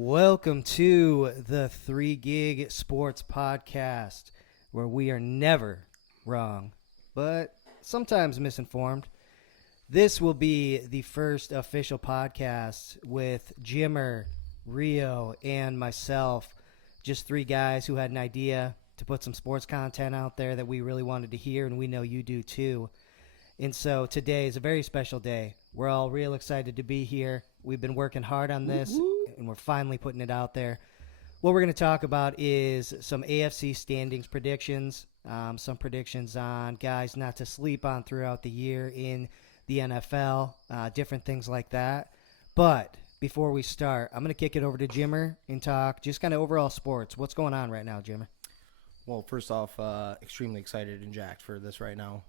Welcome to the 3 Gig Sports Podcast, where we are never wrong, but sometimes misinformed. This will be the first official podcast with Jimmer, Rio, and myself, just 3 guys who had an idea to put some sports content out there that we really wanted to hear, and we know you do too. And so today is a very special day. We're all real excited to be here. We've been working hard on this, and we're finally putting it out there. What we're going to talk about is some AFC standings predictions, some predictions on guys not to sleep on throughout the year in the NFL, different things like that. But before we start, I'm going to kick it over to Jimmer and talk just kind of overall sports. What's going on right now, Jimmer? Well, first off, extremely excited and jacked for this right now.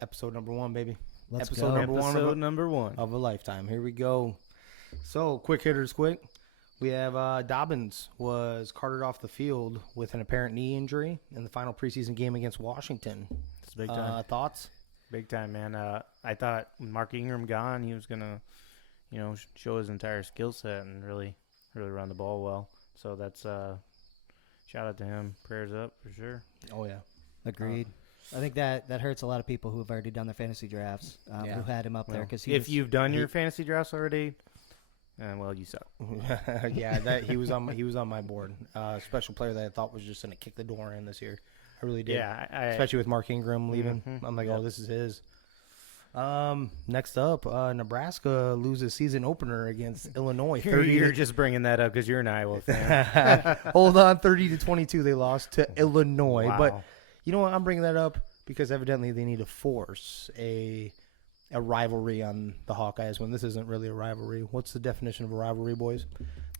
Episode number 1, baby. Let's episode go. Number one of a lifetime. Here we go. So, quick hitters, quick. We have Dobbins was carted off the field with an apparent knee injury in the final preseason game against Washington. It's big time. Thoughts? Big time, man. I thought with Mark Ingram gone, he was gonna, show his entire skill set and really run the ball well. So that's shout out to him. Prayers up for sure. Oh yeah, agreed. I think that hurts a lot of people who have already done their fantasy drafts, who had him up there. Because if you've done your fantasy drafts already, well, you suck. Yeah, he was on my board. Special player that I thought was just gonna kick the door in this year. I really did. Yeah, especially with Mark Ingram leaving. I'm like, oh, this is his. Next up, Nebraska loses season opener against Illinois. You're just bringing that up because you're an Iowa fan. Hold on, 30-22 they lost to Illinois. Wow. But you know what? I'm bringing that up because evidently they need to force a rivalry on the Hawkeyes when this isn't really a rivalry. What's the definition of a rivalry, boys?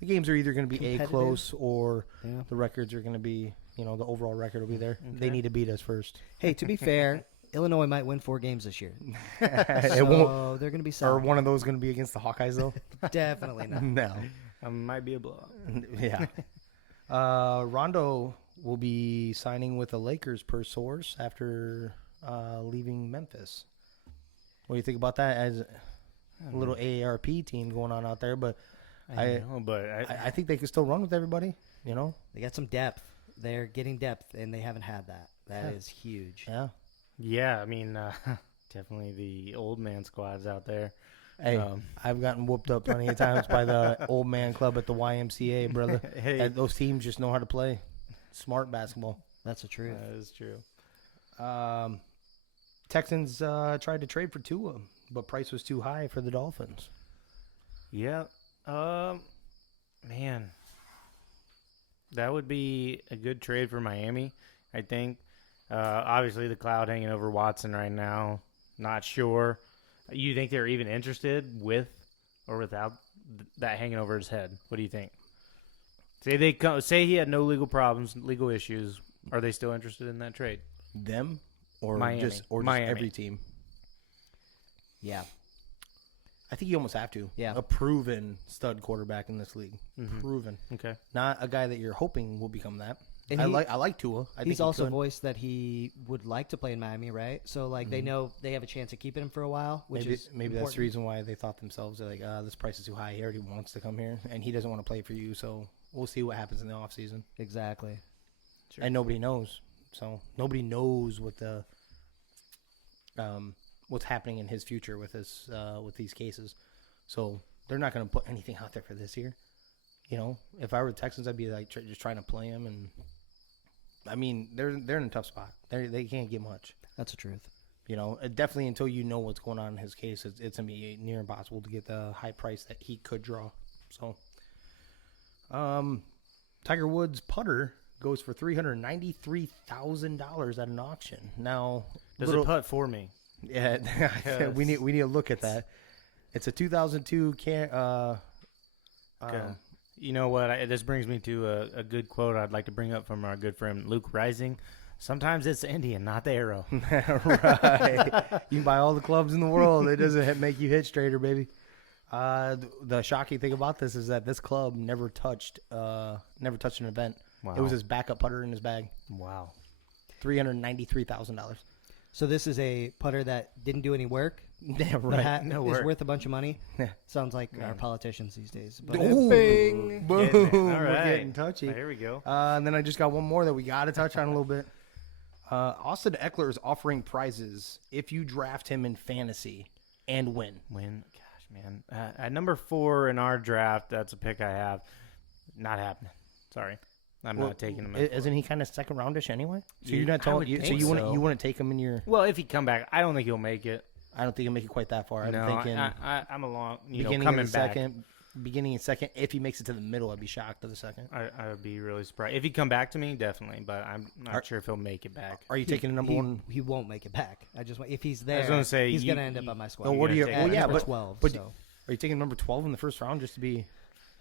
The games are either going to be close or the records are going to be, the overall record will be there. Okay. They need to beat us first. Hey, to be fair, Illinois might win 4 games this year. It won't. They're going to be solid. Are one of those going to be against the Hawkeyes, though? Definitely not. No. Might be a blowout. Yeah. Rondo will be signing with the Lakers per source after leaving Memphis. What do you think about that as a little AARP team going on out there? But I think they can still run with everybody, They got some depth. They're getting depth, and they haven't had that. That is huge. Yeah. Yeah, I mean, definitely the old man squads out there. Hey, I've gotten whooped up plenty of times by the old man club at the YMCA, brother. Hey. Those teams just know how to play smart basketball. That's the truth. That is true. Texans tried to trade for Tua, but price was too high for the Dolphins. Yeah. Man. That would be a good trade for Miami, I think. Obviously, the cloud hanging over Watson right now. Not sure. You think they're even interested with or without that hanging over his head? What do you think? Say he had no legal problems, legal issues. Are they still interested in that trade? Them or Miami. just Miami. every team? Yeah. I think you almost have to. Yeah. A proven stud quarterback in this league. Mm-hmm. Proven. Okay. Not a guy that you're hoping will become that. And I like Tua. I think he's also voiced that he would like to play in Miami, right? So, they know they have a chance of keeping him for a while, which is maybe important. that's the reason why they thought themselves, they're like, this price is too high. He already wants to come here, and he doesn't want to play for you, so we'll see what happens in the offseason. Exactly. Sure. And nobody knows. So nobody knows what the what's happening in his future with this with these cases. So they're not going to put anything out there for this year. If I were the Texans, I'd be like just trying to play him, and I mean they're in a tough spot. They can't get much. That's the truth. Definitely until you know what's going on in his case, it's gonna be near impossible to get the high price that he could draw. So, Tiger Woods putter goes for $393,000 at an auction. Now, Does it putt for me? Yeah, we need to look at that. It's a 2002 Okay. You know what? This brings me to a good quote I'd like to bring up from our good friend Luke Rising. Sometimes it's the Indian, not the arrow. Right. You can buy all the clubs in the world. It doesn't make you hit straighter, baby. The shocking thing about this is that this club never touched an event. Wow. It was his backup putter in his bag. Wow. $393,000. So this is a putter that didn't do any work, Yeah, The right. hat No is work. worth a bunch of money. Yeah. Sounds like Yeah. our politicians these days. But Ooh. bing. Boom. Getting it. All We're right. getting touchy. There we go. And then I just got one more that we got to touch on a little bit. Austin Eckler is offering prizes if you draft him in fantasy and win. Gosh, man. At number 4 in our draft, that's a pick I have. Not happening. Sorry. I'm not taking him. Isn't he kind of second roundish anyway? So You- you're not I telling would you. So think you so. wouldn't take him in your. Well, if he come back, I don't think he'll make it. I don't think he'll make it quite that far. I'm No, thinking I'm along. beginning Coming of the back. second. Beginning in second. If he makes it to the middle, I'd be shocked to the second. I would be really surprised if he come back to me. Definitely, but I'm not sure if he'll make it back. Are you taking the number one? He won't make it back. I just if he's I there, was gonna say, he's you- gonna end up you- on my squad. Oh, what are you you? gonna At take Well, yeah, number but 12. but so. are you taking number 12 in the first round just to make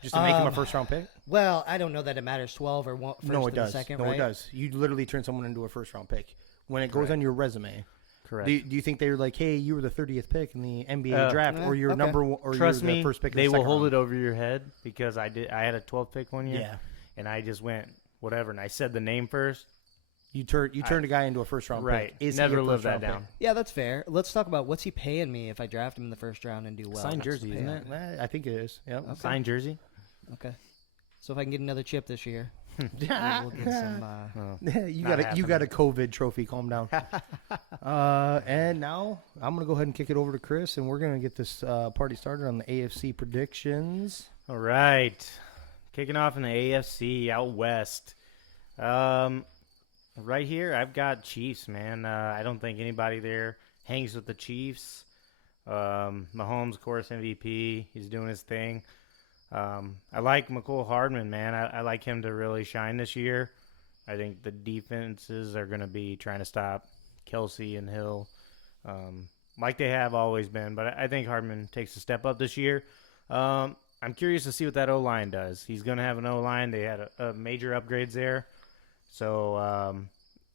him a first round pick? Well, I don't know that it matters 12 or first No, it and does. second, No, right? it does. You literally turn someone into a first round pick when it goes Correct. on your resume. Correct. Do you think they're like, hey, you were the 30th pick in the NBA draft, or you're okay. number one, or Trust you're the me, first pick? In they the will second hold round? it over your head because I had a 12th pick one year. Yeah, And I just went whatever, and I said the name first. you turned a guy into a first round Right. pick. Is he Never a live first that round down. pick? Yeah, that's fair. Let's talk about what's he paying me if I draft him in the first round and do well. Signed What's jersey, the isn't payout? it? I think it is. Yep. Okay. Signed jersey. Okay. So if I can get another chip this year, we'll get some. Oh. you Not got a COVID trophy. Calm down. And now I'm gonna go ahead and kick it over to Chris, and we're gonna get this party started on the AFC predictions. All right. Kicking off in the AFC out west. Right here, I've got Chiefs, man. I don't think anybody there hangs with the Chiefs. Mahomes, of course, MVP. He's doing his thing. I like McCole Hardman, man. I like him to really shine this year. I think the defenses are going to be trying to stop Kelsey and Hill, like they have always been. But I think Hardman takes a step up this year. I'm curious to see what that O-line does. He's going to have an O-line. They had a major upgrades there. So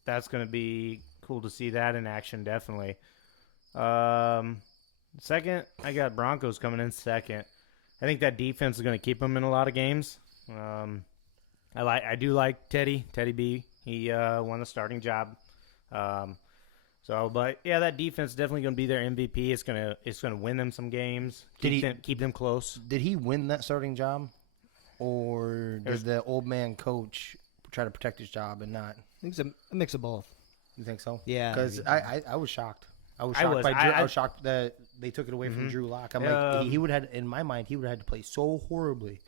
that's going to be cool to see that in action, definitely. Second, I got Broncos coming in second. I think that defense is going to keep them in a lot of games. I do like Teddy B. He won the starting job. But yeah, that defense is definitely going to be their MVP. It's gonna win them some games. Keep them close. Did he win that starting job, or did the old man coach try to protect his job and not? I think it's a mix of both. You think so? Yeah. Because I was shocked. I was I shocked was. by Drew. I I- was shocked that they took it away from Mhm. Drew Lock. I'm like, he Um, would have in my mind he would have had to play so horribly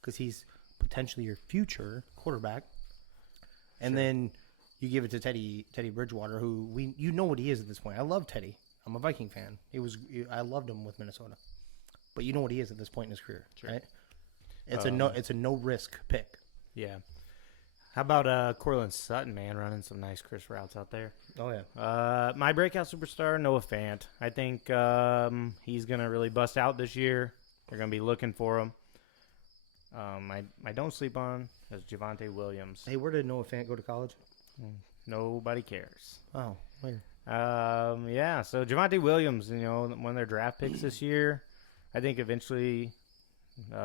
because he's potentially your future quarterback, and Sure. then you give it to Teddy Bridgewater, who you know what he is at this point. I love Teddy. I'm a Viking fan. I loved him with Minnesota, but you know what he is at this point in his career, Sure. right? It's a no risk pick. Yeah. How about Cortland Sutton, man, running some nice crisp routes out there? Oh yeah. My breakout superstar, Noah Fant. I think he's going to really bust out this year. They're going to be looking for him. I don't sleep on is Javonte Williams. Hey, where did Noah Fant go to college? Nobody cares. Oh, where? Yeah, so Javonte Williams, one of their draft picks this year. I think eventually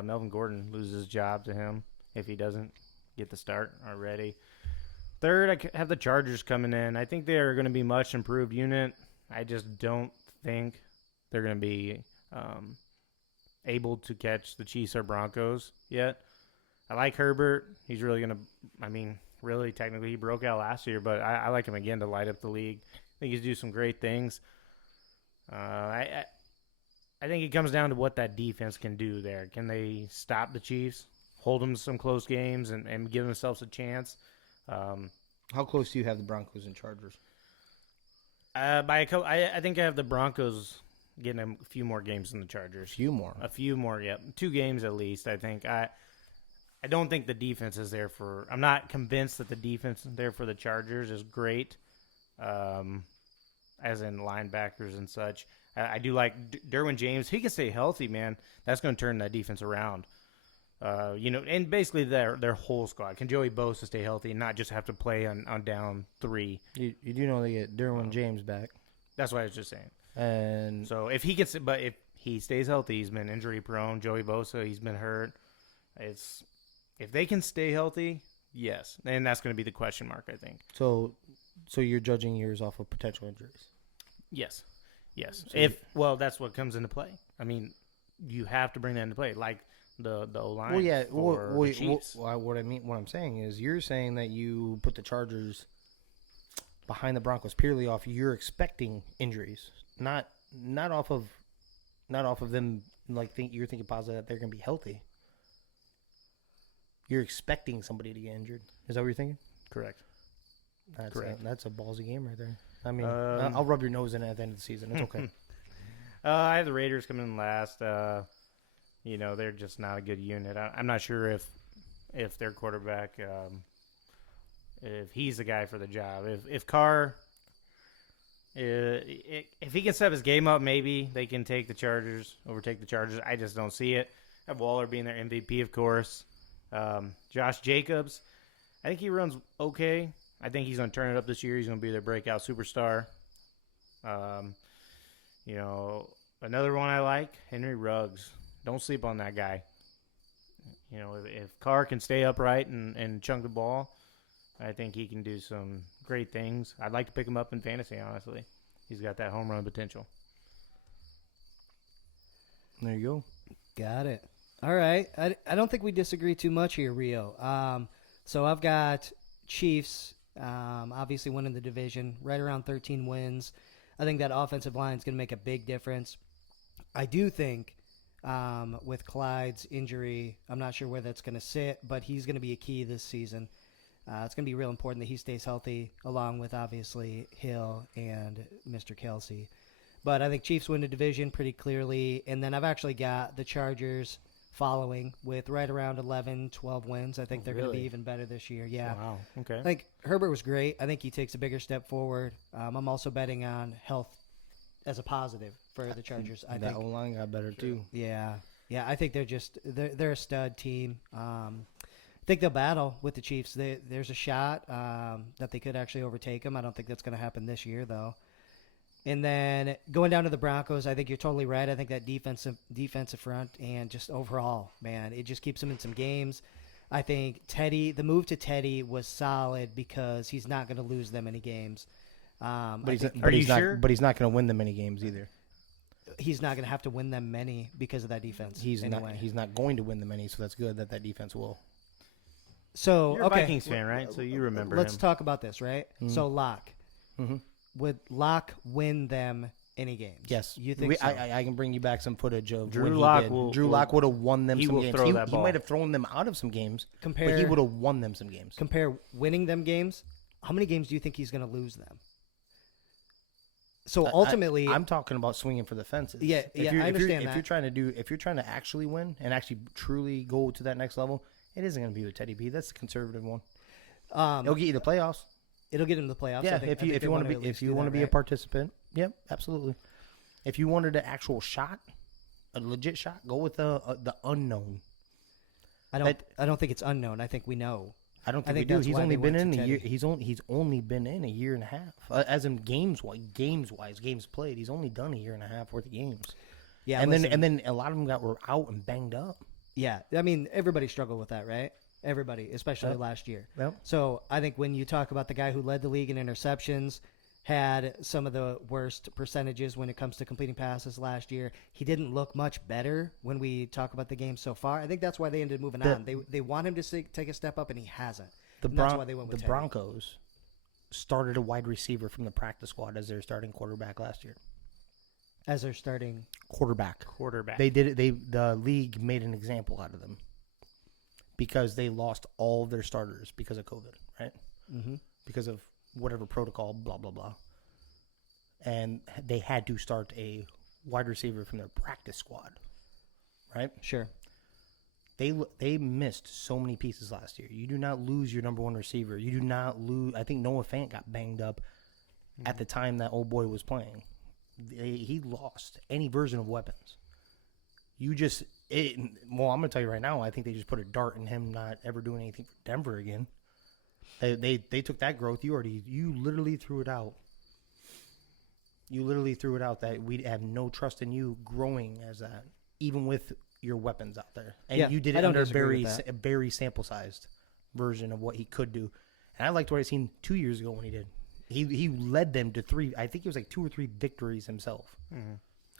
Melvin Gordon loses his job to him if he doesn't get the start already. Third, I have the Chargers coming in. I think they're going to be much improved unit. I just don't think they're going to be able to catch the Chiefs or Broncos yet. I like Herbert. He's really going to, really technically he broke out last year, but I like him again to light up the league. I think he's do some great things. I think it comes down to what that defense can do there. Can they stop the Chiefs, hold them to some close games, and give themselves a chance? How close do you have the Broncos and Chargers? I think I have the Broncos getting a few more games than the Chargers. A few more. Yeah. 2 games at least, I think. I don't think the defense is there for – I'm not convinced that the defense there for the Chargers is great, as in linebackers and such. I do like Derwin James. He can stay healthy, man. That's going to turn that defense around. And basically their whole squad. Can Joey Bosa stay healthy and not just have to play on down 3? You do know they get Derwin James back, That's what I was just saying. and So if he stays healthy, he's been injury prone. Joey Bosa, he's been hurt. If they can stay healthy, yes, and that's going to be the question mark, I think. so you're judging yours off of potential injuries. Yes, Yes. So that's what comes into play. I mean, you have to bring that into play, like the O-line. Well, yeah. for the Chiefs. What I'm saying is, you're saying that you put the Chargers behind the Broncos purely off you're expecting injuries, not off of them. Like you're thinking positive that they're going to be healthy. You're expecting somebody to get injured. Is that what you're thinking? Correct. Correct. That's a ballsy game right there. I mean, I'll rub your nose in it at the end of the season. It's okay. I have the Raiders coming in last. They're just not a good unit. I'm not sure if their quarterback, if he's the guy for the job. If Carr, if he can step his game up, maybe they can overtake the Chargers. I just don't see it. I have Waller being their MVP, of course. Josh Jacobs, I think he runs okay. I think he's going to turn it up this year. He's going to be their breakout superstar. Another one I like, Henry Ruggs. Don't sleep on that guy. If Carr can stay upright and chunk the ball, I think he can do some great things. I'd like to pick him up in fantasy, honestly. He's got that home run potential. There you go. Got it. All right. I don't think we disagree too much here, Rio. So I've got Chiefs, obviously winning the division, right around 13 wins. I think that offensive line is going to make a big difference. I do think with Clyde's injury, I'm not sure where that's going to sit, but he's going to be a key this season. It's going to be real important that he stays healthy, along with, obviously, Hill and Mr. Kelsey. But I think Chiefs win the division pretty clearly. And then I've actually got the Chargers following with right around 11, 12 wins. I think they're going to be even better this year. Yeah. Wow. Okay. I think Herbert was great. I think he takes a bigger step forward. I'm also betting on health as a positive for the Chargers. I think O-line got better too. Yeah. I think they're a stud team. I think they'll battle with the Chiefs. There's a shot that they could actually overtake them. I don't think that's going to happen this year, though. And then going down to the Broncos, I think you're totally right. I think that defensive front and just overall, man, it just keeps them in some games. I think the move to Teddy was solid because he's not going to lose them any games. But he's not going to win them any games either. He's not going to have to win them many because of that defense. He's not going to win them any, so that's good that defense will. So you're a Vikings fan, right? So you remember Let's him. talk about this, right? Mm-hmm. So Locke. Mm-hmm. Would Locke win them any games? Yes. You think so? I can bring you back some footage of Drew when he Lock did. will- Drew Lock would have won them he some will games. throw He that ball. might have thrown them out of some games, but he Compare would have won them some games. winning them games. How many games do you think he's going to lose them? So ultimately, I'm talking about swinging for the fences. I understand that. If you're trying to actually win and actually truly go to that next level, it isn't going to be with Teddy B. That's the conservative one. It'll get you to playoffs. It'll get him to the playoffs. Yeah, I think if you want to be a part. participant, yep, absolutely. If you wanted an actual shot, a legit shot, go with the unknown. I don't think it's unknown. I think we know. I don't think we think do. that's He's why only they been went in to a year. Teddy. He's only been in a year and a half, as in games played. He's only done a year and a half worth of games. Yeah, and then a lot of them were out and banged up. Yeah, I mean everybody struggled with that, right? Everybody, especially last year. Yep. So I think when you talk about the guy who led the league in interceptions, had some of the worst percentages when it comes to completing passes last year, he didn't look much better when we talk about the game so far. I think that's why they ended moving on. They want him to take a step up, and he hasn't. That's why they went with the Teddy. Broncos started a wide receiver from the practice squad as their starting quarterback last year. As their starting quarterback. They did it. The league made an example out of them because they lost all of their starters because of COVID, right? Mm-hmm. Because of whatever protocol, blah blah blah, and they had to start a wide receiver from their practice squad, right? Sure. They missed so many pieces last year. You do not lose your number one receiver. You do not lose. I think Noah Fant got banged up at the time that old boy was playing. He lost any version of weapons. I'm going to tell you right now, I think they just put a dart in him not ever doing anything for Denver again. They took that growth. You literally threw it out. You literally threw it out that we have no trust in you growing as that, even with your weapons out there. And you did it under a very sample-sized version of what he could do. And I liked what I seen 2 years ago when he did. He led them to 3. I think it was like 2 or 3 victories himself. Mm-hmm.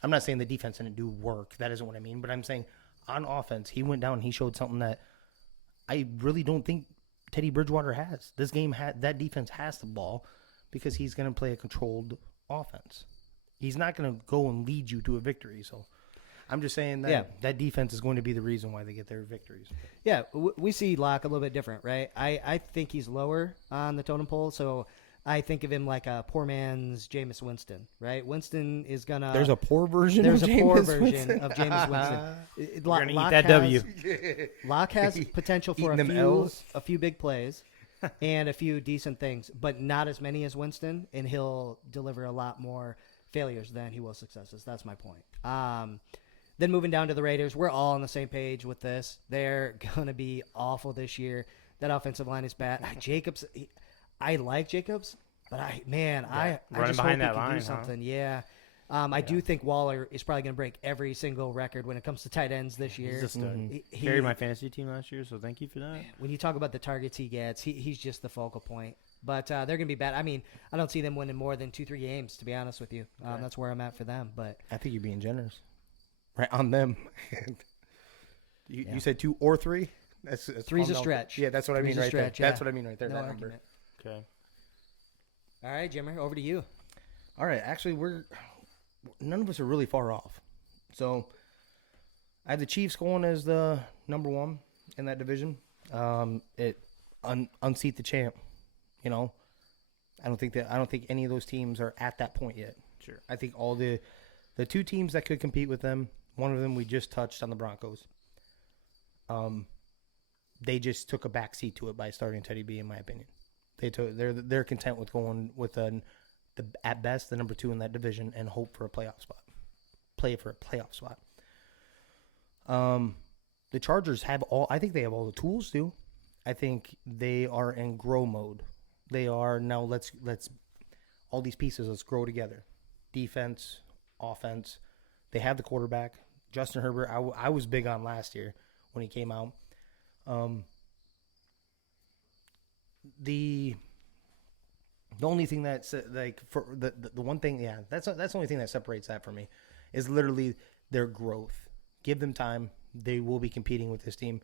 I'm not saying the defense didn't do work. That isn't what I mean. But I'm saying on offense, he went down and he showed something that I really don't think Teddy Bridgewater has. This game that defense has the ball because he's going to play a controlled offense. He's not going to go and lead you to a victory. So I'm just saying that that defense is going to be the reason why they get their victories. Yeah, we see Locke a little bit different, right? I think he's lower on the totem pole, so I think of him like a poor man's Jameis Winston, right? Winston is gonna. There's a poor version. There's of a poor Jameis version Winston. of Jameis Winston. You're gonna eat that W. Locke has potential for Eating them L's. a few big plays and a few decent things, but not as many as Winston, and he'll deliver a lot more failures than he will successes. That's my point. Then moving down to the Raiders, we're all on the same page with this. They're going to be awful this year. That offensive line is bad. Jacobs, I like Jacobs, but I just hope he can do something. Yeah. I do think Waller is probably going to break every single record when it comes to tight ends this year. He's a stud. He Carried my fantasy team last year, so thank you for that. When you talk about the targets he gets, he's just the focal point. But they're going to be bad. I mean, I don't see them winning more than 2-3 games, to be honest with you. That's where I'm at for them. But I think you're being generous. Right on them. You said 2 or 3? That's 3's a stretch. Yeah, that's what I mean right there. That's what I mean right there. No that argument. number. Okay. All right, Jimmer, over to you. All right. Actually, none of us are really far off. So I have the Chiefs going as the number 1 in that division. Unseat the champ. You know, I don't think any of those teams are at that point yet. Sure. I think all the 2 teams that could compete with them, one of them we just touched on, the Broncos. They just took a back seat to it by starting Teddy B, in my opinion. They're content with going with at best the number 2 in that division and hope for a playoff spot. Play for a playoff spot. The Chargers I think they have all the tools too. I think they are in grow mode. They are now. Let's all these pieces. Let's grow together. Defense, offense. They have the quarterback, Justin Herbert. I was big on last year when he came out. The only thing that's like for the one thing, that's the only thing that separates that for me is literally their growth. Give them time. They will be competing with this team.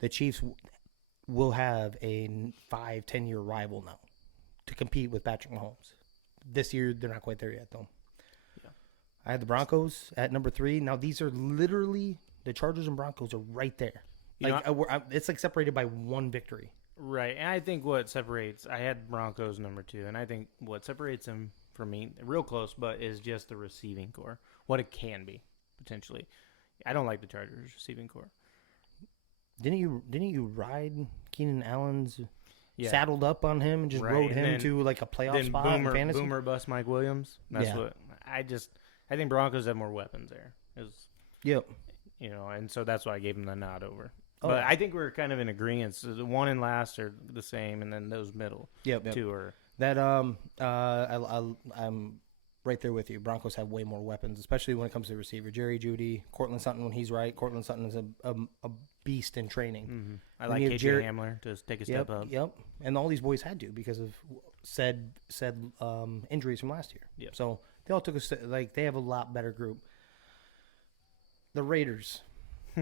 The Chiefs will have a 5-10 year rival now to compete with Patrick Mahomes. This year, they're not quite there yet, though. Yeah. I had the Broncos at number 3. Now, these are literally the Chargers and Broncos are right there. It's like separated by 1 victory. Right, and I think what separates, I had Broncos number 2, and I think what separates them from me, real close, but is just the receiving core, what it can be potentially. I don't like the Chargers receiving core. Didn't you ride Keenan Allen's saddled up on him and just rode him to like a playoff spot in fantasy? Boomer bust Mike Williams. That's what I think Broncos have more weapons there. Yep. You know, and so that's why I gave him the nod over. But I think we're kind of in agreement. So the 1 and last are the same, and then those middle two are that. I'm right there with you. Broncos have way more weapons, especially when it comes to receiver. Jerry Jeudy, Cortland Sutton when he's right. Cortland Sutton is a beast in training. Mm-hmm. I like KJ Hamler to take a step up. Yep, and all these boys had to because of said injuries from last year. Yep. So they all took they have a lot better group. The Raiders.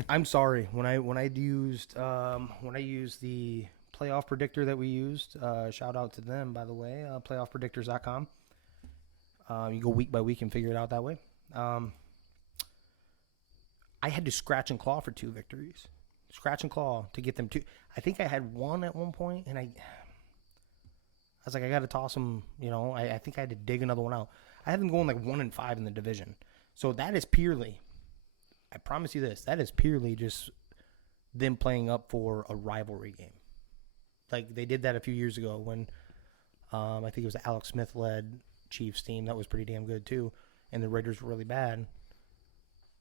I'm sorry when I used the playoff predictor that we used. Shout out to them, by the way. Playoffpredictors.com. You go week by week and figure it out that way. I had to scratch and claw for 2 victories. Scratch and claw to get them 2. I think I had 1 at one point, and I was like, I got to toss them. You know, I think I had to dig another one out. I had them going like 1-5 in the division. So that is purely, I promise you this, that is purely just them playing up for a rivalry game. Like they did that a few years ago when I think it was Alex Smith led Chiefs team that was pretty damn good too, and the Raiders were really bad.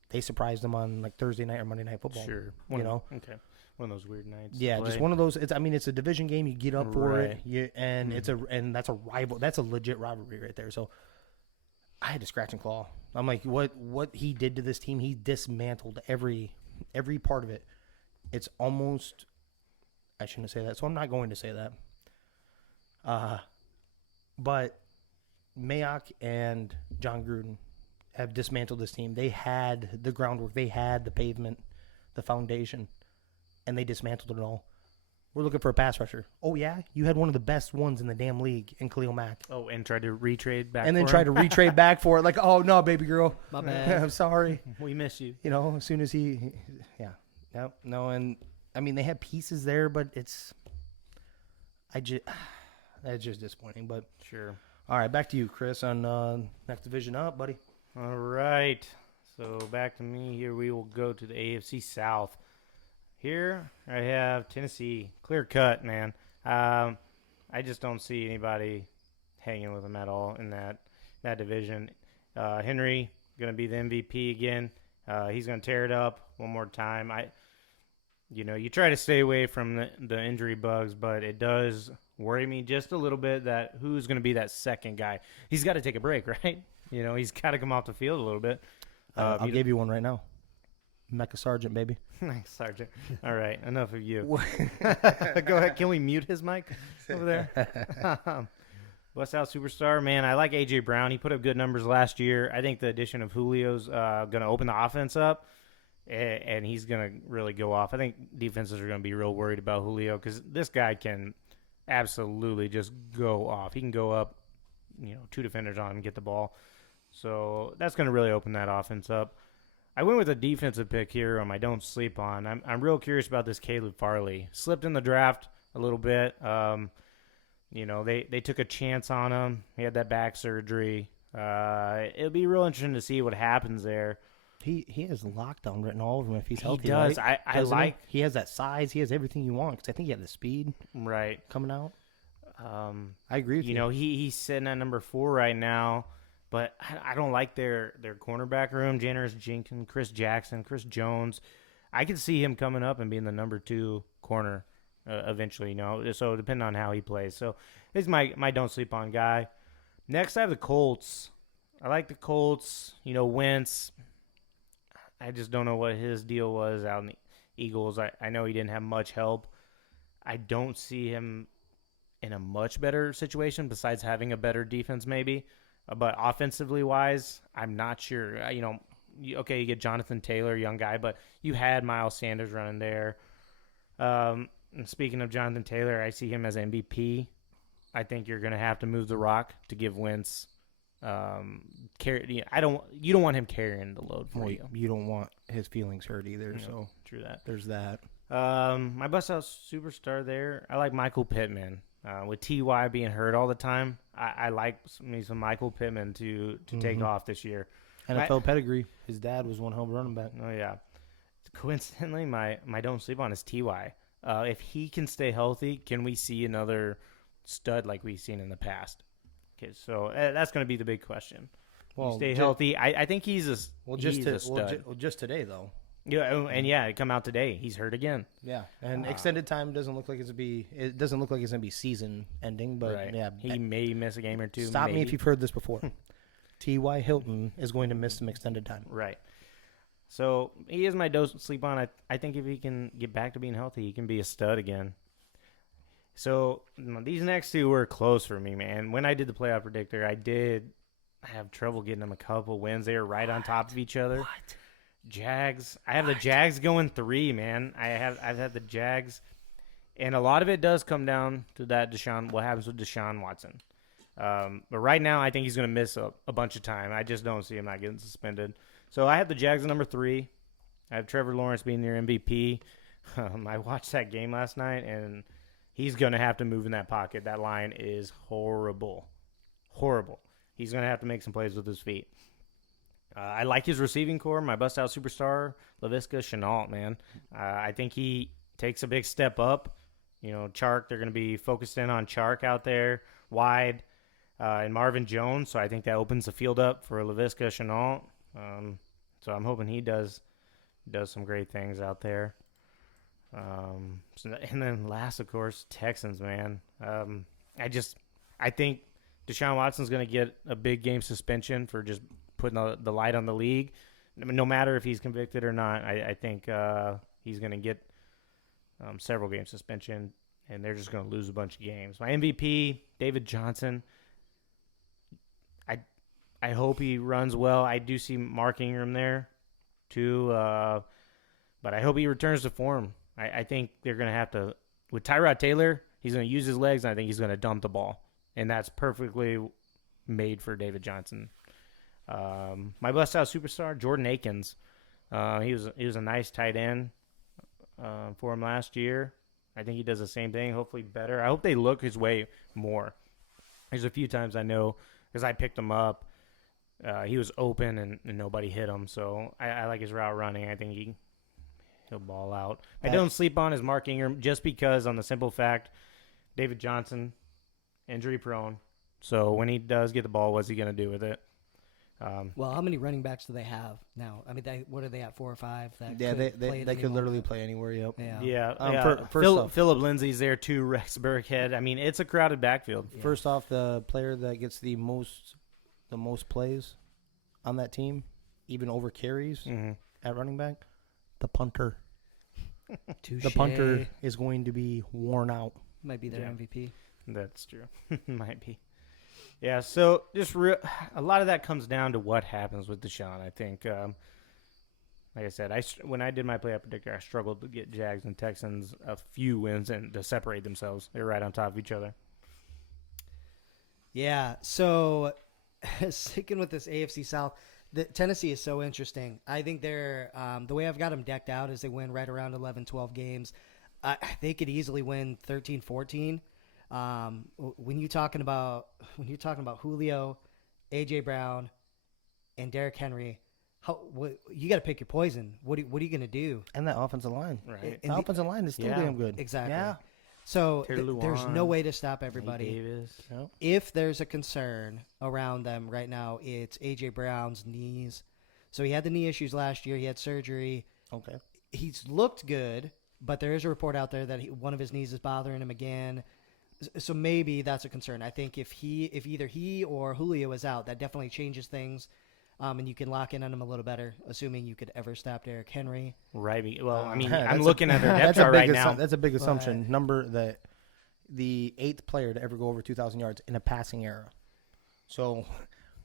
They surprised them on like Thursday night or Monday Night Football. Sure, Okay, one of those weird nights. Yeah, just one of those. It's a division game. You get up for it, and that's a rival. That's a legit rivalry right there. So I had to scratch and claw. I'm like, what he did to this team? He dismantled every part of it. It's almost. I shouldn't say that, so I'm not going to say that. But Mayock and John Gruden have dismantled this team. They had the groundwork. They had the pavement, the foundation, and they dismantled it all. We're looking for a pass rusher. Oh, yeah? You had one of the best ones in the damn league in Khalil Mack. Oh, and tried to retrade back And then for tried him? to retrade back for it. Like, oh, no, baby girl. My bad. I'm sorry. We miss you. You know, as soon as yeah. No, and, I mean, they have pieces there, but it's just disappointing. But, Sure. all right, back to you, Chris, on next division up, buddy. All right. So back to me here. We will go to the AFC South. Here I have Tennessee. Clear cut, man. I just don't see anybody hanging with them at all in that division. Henry going to be the MVP again. He's going to tear it up one more time. You try to stay away from the injury bugs, but it does worry me just a little bit that who's going to be that second guy. He's got to take a break, right? He's got to come off the field a little bit. I'll give you one right now. Mecha Sergeant, baby. Nice, Sergeant. All right, enough of you. Go ahead. Can we mute his mic over there? West South Superstar, man, I like A.J. Brown. He put up good numbers last year. I think the addition of Julio's going to open the offense up, and he's going to really go off. I think defenses are going to be real worried about Julio because this guy can absolutely just go off. He can go up, two defenders on him and get the ball. So that's going to really open that offense up. I went with a defensive pick here on my don't sleep on. I'm real curious about this Caleb Farley. Slipped in the draft a little bit. They took a chance on him. He had that back surgery. It'll be real interesting to see what happens there. He has lockdown written all over him if he's healthy. He does. Right? I like. He has that size. He has everything you want because I think he had the speed Right. coming out. I agree with you. He's sitting at number 4 right now. But I don't like their cornerback room. Janoris Jenkins, Chris Jackson, Chris Jones. I could see him coming up and being the number 2 corner eventually, So depending on how he plays. So he's my don't sleep on guy. Next, I have the Colts. I like the Colts. Wentz. I just don't know what his deal was out in the Eagles. I know he didn't have much help. I don't see him in a much better situation besides having a better defense maybe. But offensively wise, I'm not sure. You get Jonathan Taylor, young guy, but you had Miles Sanders running there. And speaking of Jonathan Taylor, I see him as MVP. I think you're going to have to move the rock to give Wentz carry. You don't want him carrying the load for you. You don't want his feelings hurt either. Yeah, So true that. there's that. My bust out superstar there. I like Michael Pittman. With T.Y. being hurt all the time, I like some Michael Pittman to take off this year. NFL pedigree. His dad was one hell of a running back. Oh, yeah. Coincidentally, my don't sleep on is T.Y. If he can stay healthy, can we see another stud like we've seen in the past? Okay, so that's going to be the big question. Well, stay healthy. I think he's a stud. Just today though. Yeah, and it come out today. He's hurt again. Yeah, and extended time doesn't look like it doesn't look like it's gonna be season ending, but Right. yeah, He may miss a game or two. Stop me maybe. if you've heard this before. T.Y. Hilton is going to miss some extended time. Right. So he is my don't sleep on. I think if he can get back to being healthy, he can be a stud again. So these next two were close for me, man. When I did the playoff predictor, I did have trouble getting them a couple wins. They were right on top of each other. What? Jags. I have the Jags going 3, man. I've had the Jags, and a lot of it does come down to that what happens with Deshaun Watson. But right now, I think he's going to miss a bunch of time. I just don't see him not getting suspended. So I have the Jags at number 3. I have Trevor Lawrence being their MVP. I watched that game last night, and he's going to have to move in that pocket. That line is horrible. Horrible. He's going to have to make some plays with his feet. I like his receiving core. My bust-out superstar, Laviska Shenault, man. I think he takes a big step up. Chark, they're going to be focused in on Chark out there, wide, and Marvin Jones. So I think that opens the field up for Laviska Shenault. So I'm hoping he does some great things out there. And then last, of course, Texans, man. I think Deshaun Watson's going to get a big game suspension for just putting the light on the league. No matter if he's convicted or not, I think he's going to get several game suspension, and they're just going to lose a bunch of games. My MVP, David Johnson. I hope he runs well. I do see Mark Ingram there, too. But I hope he returns to form. I think they're going to have to – with Tyrod Taylor, he's going to use his legs, and I think he's going to dump the ball. And that's perfectly made for David Johnson. My bust-out superstar, Jordan Akins. He was a nice tight end for him last year. I think he does the same thing, hopefully better. I hope they look his way more. There's a few times I know, because I picked him up, he was open and nobody hit him. So I like his route running. I think he'll ball out. I don't sleep on his Mark Ingram just because, on the simple fact, David Johnson, injury prone. So when he does get the ball, what's he going to do with it? Well, how many running backs do they have now? I mean, what are they at, 4 or 5? They could literally play anywhere. Yep. Yeah. First off, Phillip Lindsay's there too. Rex Burkhead. I mean, it's a crowded backfield. Yeah. First off, the player that gets the most plays on that team, even over carries at running back, the punter. Touche. The punter is going to be worn out. Might be their MVP. That's true. Might be. Yeah, so just a lot of that comes down to what happens with Deshaun, I think. Like I said, when I did my playoff predictor, I struggled to get Jags and Texans a few wins and to separate themselves. They're right on top of each other. Yeah, so sticking with this AFC South, Tennessee is so interesting. I think they're the way I've got them decked out is they win right around 11, 12 games. They could easily win 13, 14. When you're talking about Julio, AJ Brown, and Derrick Henry, you got to pick your poison. What are you going to do? And that offensive line. Right. The offensive line is still damn good. Exactly. Yeah. So there's no way to stop everybody. Davis. Yep. If there's a concern around them right now, it's AJ Brown's knees. So he had the knee issues last year. He had surgery. Okay. He's looked good, but there is a report out there that one of his knees is bothering him again. So maybe that's a concern. I think if either he or Julio is out, that definitely changes things, and you can lock in on him a little better, assuming you could ever stop Derrick Henry. Right. Well, I mean, That's I'm looking at their depth that's a chart big right now. That's a big assumption. Number that the 8th player to ever go over 2,000 yards in a passing era. So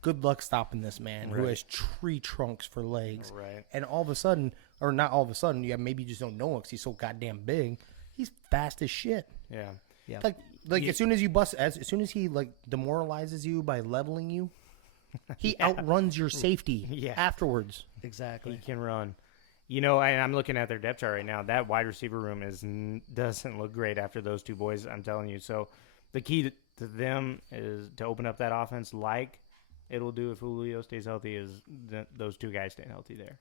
good luck stopping this man who Right. has tree trunks for legs. Right. And all of a sudden, or not all of a sudden, maybe you just don't know because he's so goddamn big. He's fast as shit. Yeah. Yeah. Like as soon as you bust, as soon as he like demoralizes you by leveling you, he outruns your safety afterwards. Exactly. He can run. You know, I'm looking at their depth chart right now. That wide receiver room doesn't look great after those two boys, I'm telling you. So the key to them is to open up that offense like it'll do if Julio stays healthy is those two guys staying healthy there.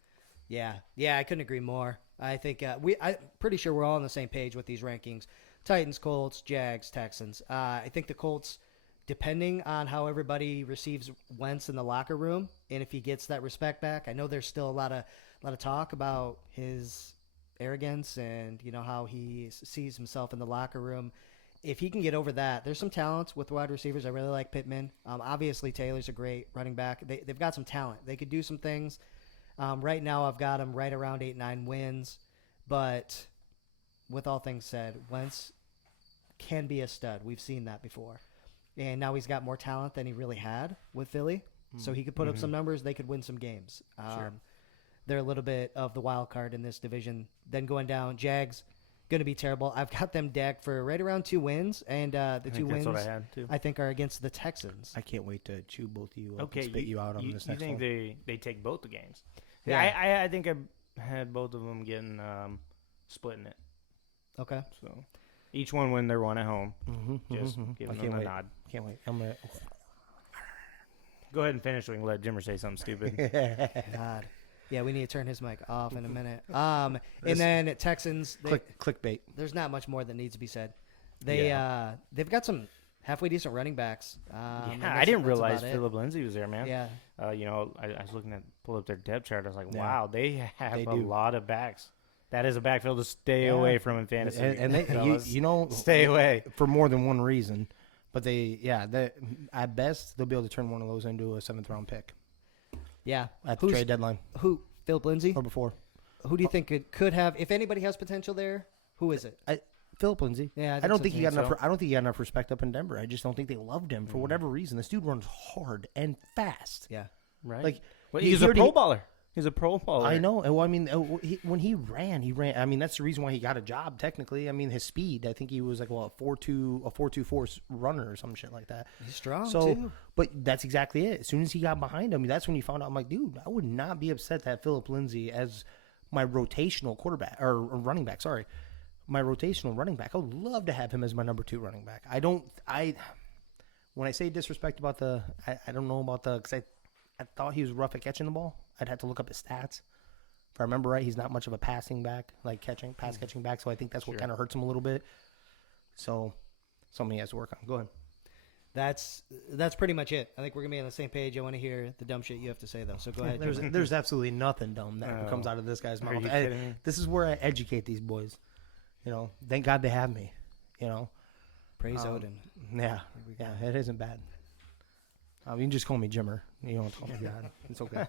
Yeah, I couldn't agree more. I think I'm pretty sure we're all on the same page with these rankings. Titans, Colts, Jags, Texans. I think the Colts, depending on how everybody receives Wentz in the locker room, and if he gets that respect back, I know there's still a lot of talk about his arrogance and how he sees himself in the locker room. If he can get over that, there's some talent with wide receivers. I really like Pittman. Obviously, Taylor's a great running back. They've got some talent. They could do some things. Right now, I've got them right around 8-9 wins, but with all things said, Wentz can be a stud. We've seen that before. And now he's got more talent than he really had with Philly. So he could put up some numbers. They could win some games. Sure. They're a little bit of the wild card in this division. Then going down, Jags, going to be terrible. I've got them decked for right around 2 wins. And the 2 wins, that's what I had, too. I think, are against the Texans. I can't wait to chew both of you up Okay, and spit you out on this next think one. they take both the games? Yeah. I think I had both of them getting splitting it. Okay. So each one win their one at home. Just giving them a wait. nod. Can't wait. I'm gonna. Go ahead and finish. We can let Jimmer say something stupid. God. Yeah, we need to turn his mic off in a minute. And then Texans. Clickbait. There's not much more that needs to be said. They've got some halfway decent running backs. I didn't realize Phillip Lindsay was there, man. Yeah. I was looking at pull up their depth chart. I was like, Yeah. wow, they have They a do. lot of backs. That is a backfield to stay away from in fantasy. And they, fellas. Stay away. for more than one reason. But at best they'll be able to turn one of those into a 7th round pick Yeah. at the trade deadline Philip Lindsay? or before. Who do you think could have, if anybody has potential there, who is it? Philip Lindsay. Yeah, I don't think so. he got Think enough. so. I don't think he got enough respect up in Denver. I just don't think they loved him for whatever reason. This dude runs hard and fast. Yeah. Right. Like well, he he's a already- pro baller. He's a pro baller. I know. Well, I mean, when he ran. I mean, that's the reason why he got a job. Technically, I mean, his speed. I think he was like a 4.24 runner or some shit like that. He's strong, So, too. but that's exactly it. As soon as he got behind him, that's when you found out. I'm like, dude, I would not be upset to have Philip Lindsay as my rotational quarterback or running back. Sorry, my rotational running back. I would love to have him as my number 2 running back. When I say disrespect about I don't know about because I thought he was rough at catching the ball. I'd have to look up his stats. If I remember right, he's not much of a passing back, like pass catching back. So I think that's what kind of hurts him a little bit. So something he has to work on. Go ahead. That's pretty much it. I think we're gonna be on the same page. I want to hear the dumb shit you have to say, though. So go ahead. There's absolutely nothing dumb that comes out of this guy's Are mouth. you kidding me? This is where I educate these boys. You know, thank God they have me. You know, Praise Odin. yeah, it isn't bad. You can just call me Jimmer. You don't call me God. It's okay.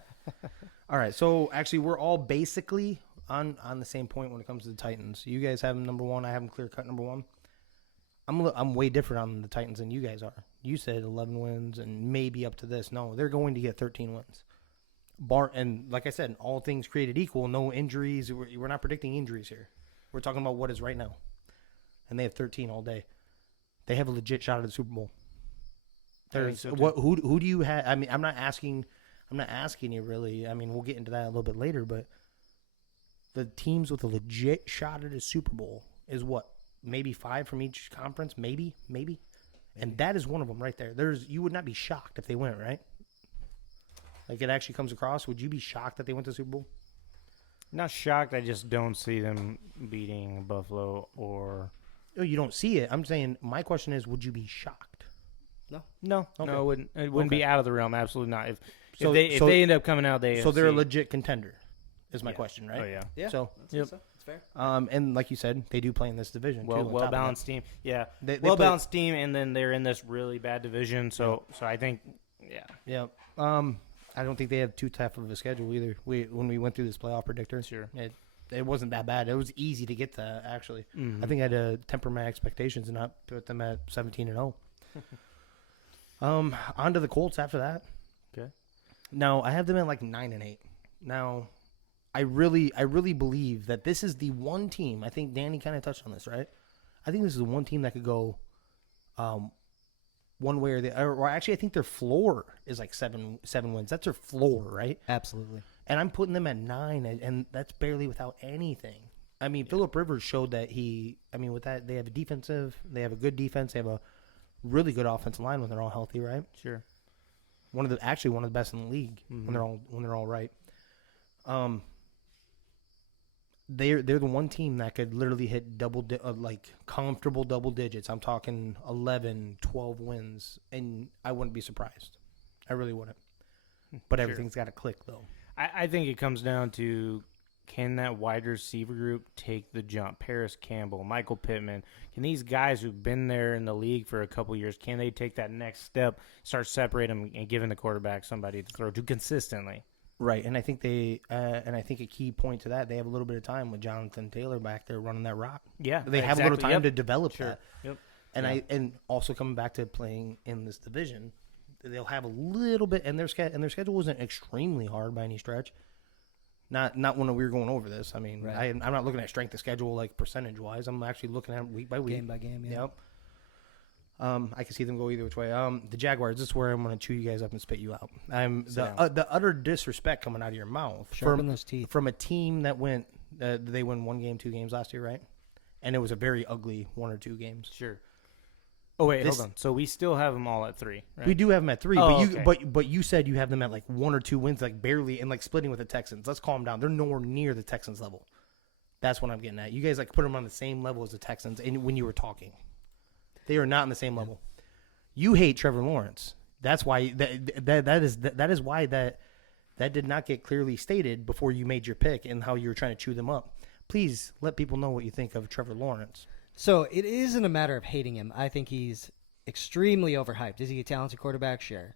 All right, so actually, we're all basically on the same point when it comes to the Titans. You guys have them number 1. I have them clear cut number 1. I'm way different on the Titans than you guys are. You said 11 wins and maybe up to this. No, they're going to get 13 wins. And like I said, all things created equal, no injuries. We're not predicting injuries here. We're talking about what is right now. And they have 13 all day. They have a legit shot at the Super Bowl. Who do you have? I mean, I'm not asking you really. I mean, we'll get into that a little bit later, but the teams with a legit shot at a Super Bowl is what? Maybe 5 from each conference, maybe. And that is one of them right there. You would not be shocked if they went, right? Like it actually comes across. Would you be shocked that they went to the Super Bowl? Not shocked. I just don't see them beating Buffalo or. No, you don't see it. I'm saying my question is, would you be shocked? No, Okay. it wouldn't. It wouldn't be out of the realm. Absolutely not. If So they end up coming out, so they're a legit contender. Is my Yeah. question, right? Oh yeah. Yeah. So That's fair. and like you said, they do play in this division. too, on top Well of balanced team. Yeah. They Well balanced team, and then they're in this really bad division. So I think, yeah. that. Yeah. I don't think they have too tough of a schedule either. When we went through this playoff predictor, Sure. it wasn't that bad. It was easy to get to actually. Mhm. I think I had to temper my expectations and not put them at 17-0. On to the Colts after that. Okay. Now I have them at like 9-8. Now, I really believe that this is the one team. I think Danny kind of touched on this, right? I think this is the one team that could go, one way or the other. Or actually, I think their floor is like seven wins. That's their floor, right? Absolutely. And I'm putting them at 9, and that's barely without anything. I mean, Phillip Rivers showed that with that they have they have a good defense. They have a really good offensive line when they're all healthy, right? Sure. One of the best in the league when they're all right. They're the one team that could literally hit comfortable double digits. I'm talking 11, 12 wins, and I wouldn't be surprised. I really wouldn't. But Sure. everything's got to click though. I think it comes down to, can that wide receiver group take the jump? Paris Campbell, Michael Pittman. Can these guys who've been there in the league for a couple years, can they take that next step, start separating them, and giving the quarterback somebody to throw to consistently? Right, and I think a key point to that, they have a little bit of time with Jonathan Taylor back there running that rock. Yeah, They have a little time to develop Sure. that. Yep. And and also coming back to playing in this division, they'll have a little bit, and their schedule wasn't extremely hard by any stretch. Not when we were going over this. I mean, Right. I'm not looking at strength of schedule like percentage wise. I'm actually looking at week by week, Game by game, yeah. Yep. I can see them go either which way. The Jaguars. This is where I'm going to chew you guys up and spit you out. The utter disrespect coming out of your mouth Sharpen those teeth. from a team that went. They won 1 game, 2 games last year, right? And it was a very ugly 1 or 2 games. Sure. Oh wait, This- hold on. So we still have them all at 3, right? We do have them at 3, Oh, but you said you have them at like 1 or 2 wins, like barely, and like splitting with the Texans. Let's calm down. They're nowhere near the Texans level. That's what I'm getting at. You guys like put them on the same level as the Texans, and when you were talking, they are not on the same level. You hate Trevor Lawrence. That's why that is why that did not get clearly stated before you made your pick and how you were trying to chew them up. Please let people know what you think of Trevor Lawrence. So it isn't a matter of hating him. I think he's extremely overhyped. Is he a talented quarterback? Sure.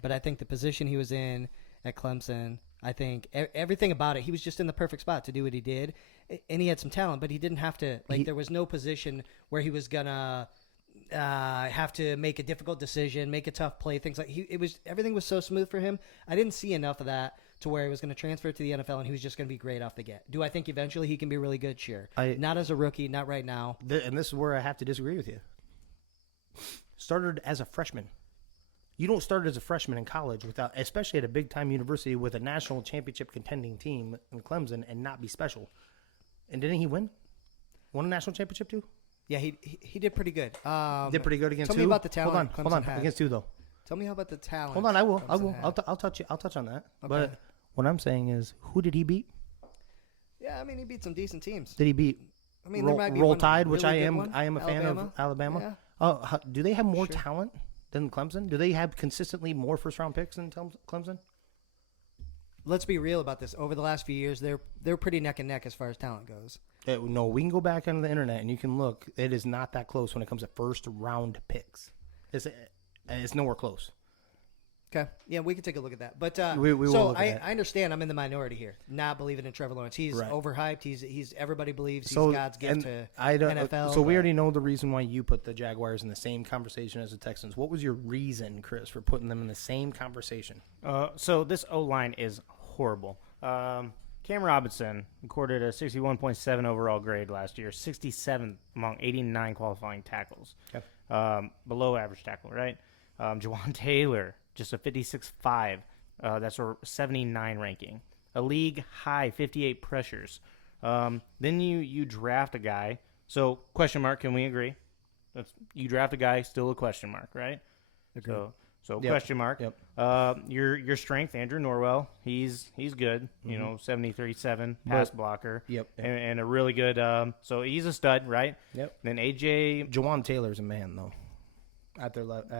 But I think the position he was in at Clemson, I think everything about it, he was just in the perfect spot to do what he did, and he had some talent, but he didn't have to. There was no position where he was gonna have to make a difficult decision, make a tough play, things like everything was so smooth for him. I didn't see enough of that to where he was going to transfer to the NFL and he was just going to be great off the get. Do I think eventually he can be really good? Sure. Not as a rookie, not right now. And this is where I have to disagree with you. Started as a freshman. You don't start as a freshman in college without, especially at a big-time university with a national championship contending team in Clemson, and not be special. And didn't he win? Won a national championship too? Yeah, he did pretty good. Did pretty good against Tell who? me about the talent. Hold on. Against who though? Tell me how about the talent. Hold on, I will. I'll touch on that. Okay. But what I'm saying is, who did he beat? Yeah, I mean, he beat some decent teams. Did he beat? I mean, there might be Roll one Tide, which really I good am. one. I am a fan of Alabama. Yeah. Oh, do they have more talent than Clemson? Do they have consistently more first-round picks than Clemson? Let's be real about this. Over the last few years, they're pretty neck and neck as far as talent goes. No, we can go back on the internet and you can look. It is not that close when it comes to first-round picks. It's nowhere close. Okay. Yeah, we can take a look at that. But we will so look at that. I understand I'm in the minority here, not believing in Trevor Lawrence. He's Right. overhyped. He's everybody believes he's So God's gift to I don't, NFL. So we already know the reason why you put the Jaguars in the same conversation as the Texans. What was your reason, Chris, for putting them in the same conversation? So this O-line is horrible. Cam Robinson recorded a 61.7 overall grade last year, 67th among 89 qualifying tackles. Okay. Below average tackle, right? Jawan Taylor, just a 56.5. That's a 79 ranking. A league high 58 pressures. Then you draft a guy. So question mark, can we agree? You draft a guy, still a question mark, right? Agreed. So Yep. question mark. Yep. Your strength, Andrew Norwell, he's good. You know, 73.7 pass blocker. Yep. And a really good. So he's a stud, right? Yep. Then AJ. Jawan Taylor's a man, though.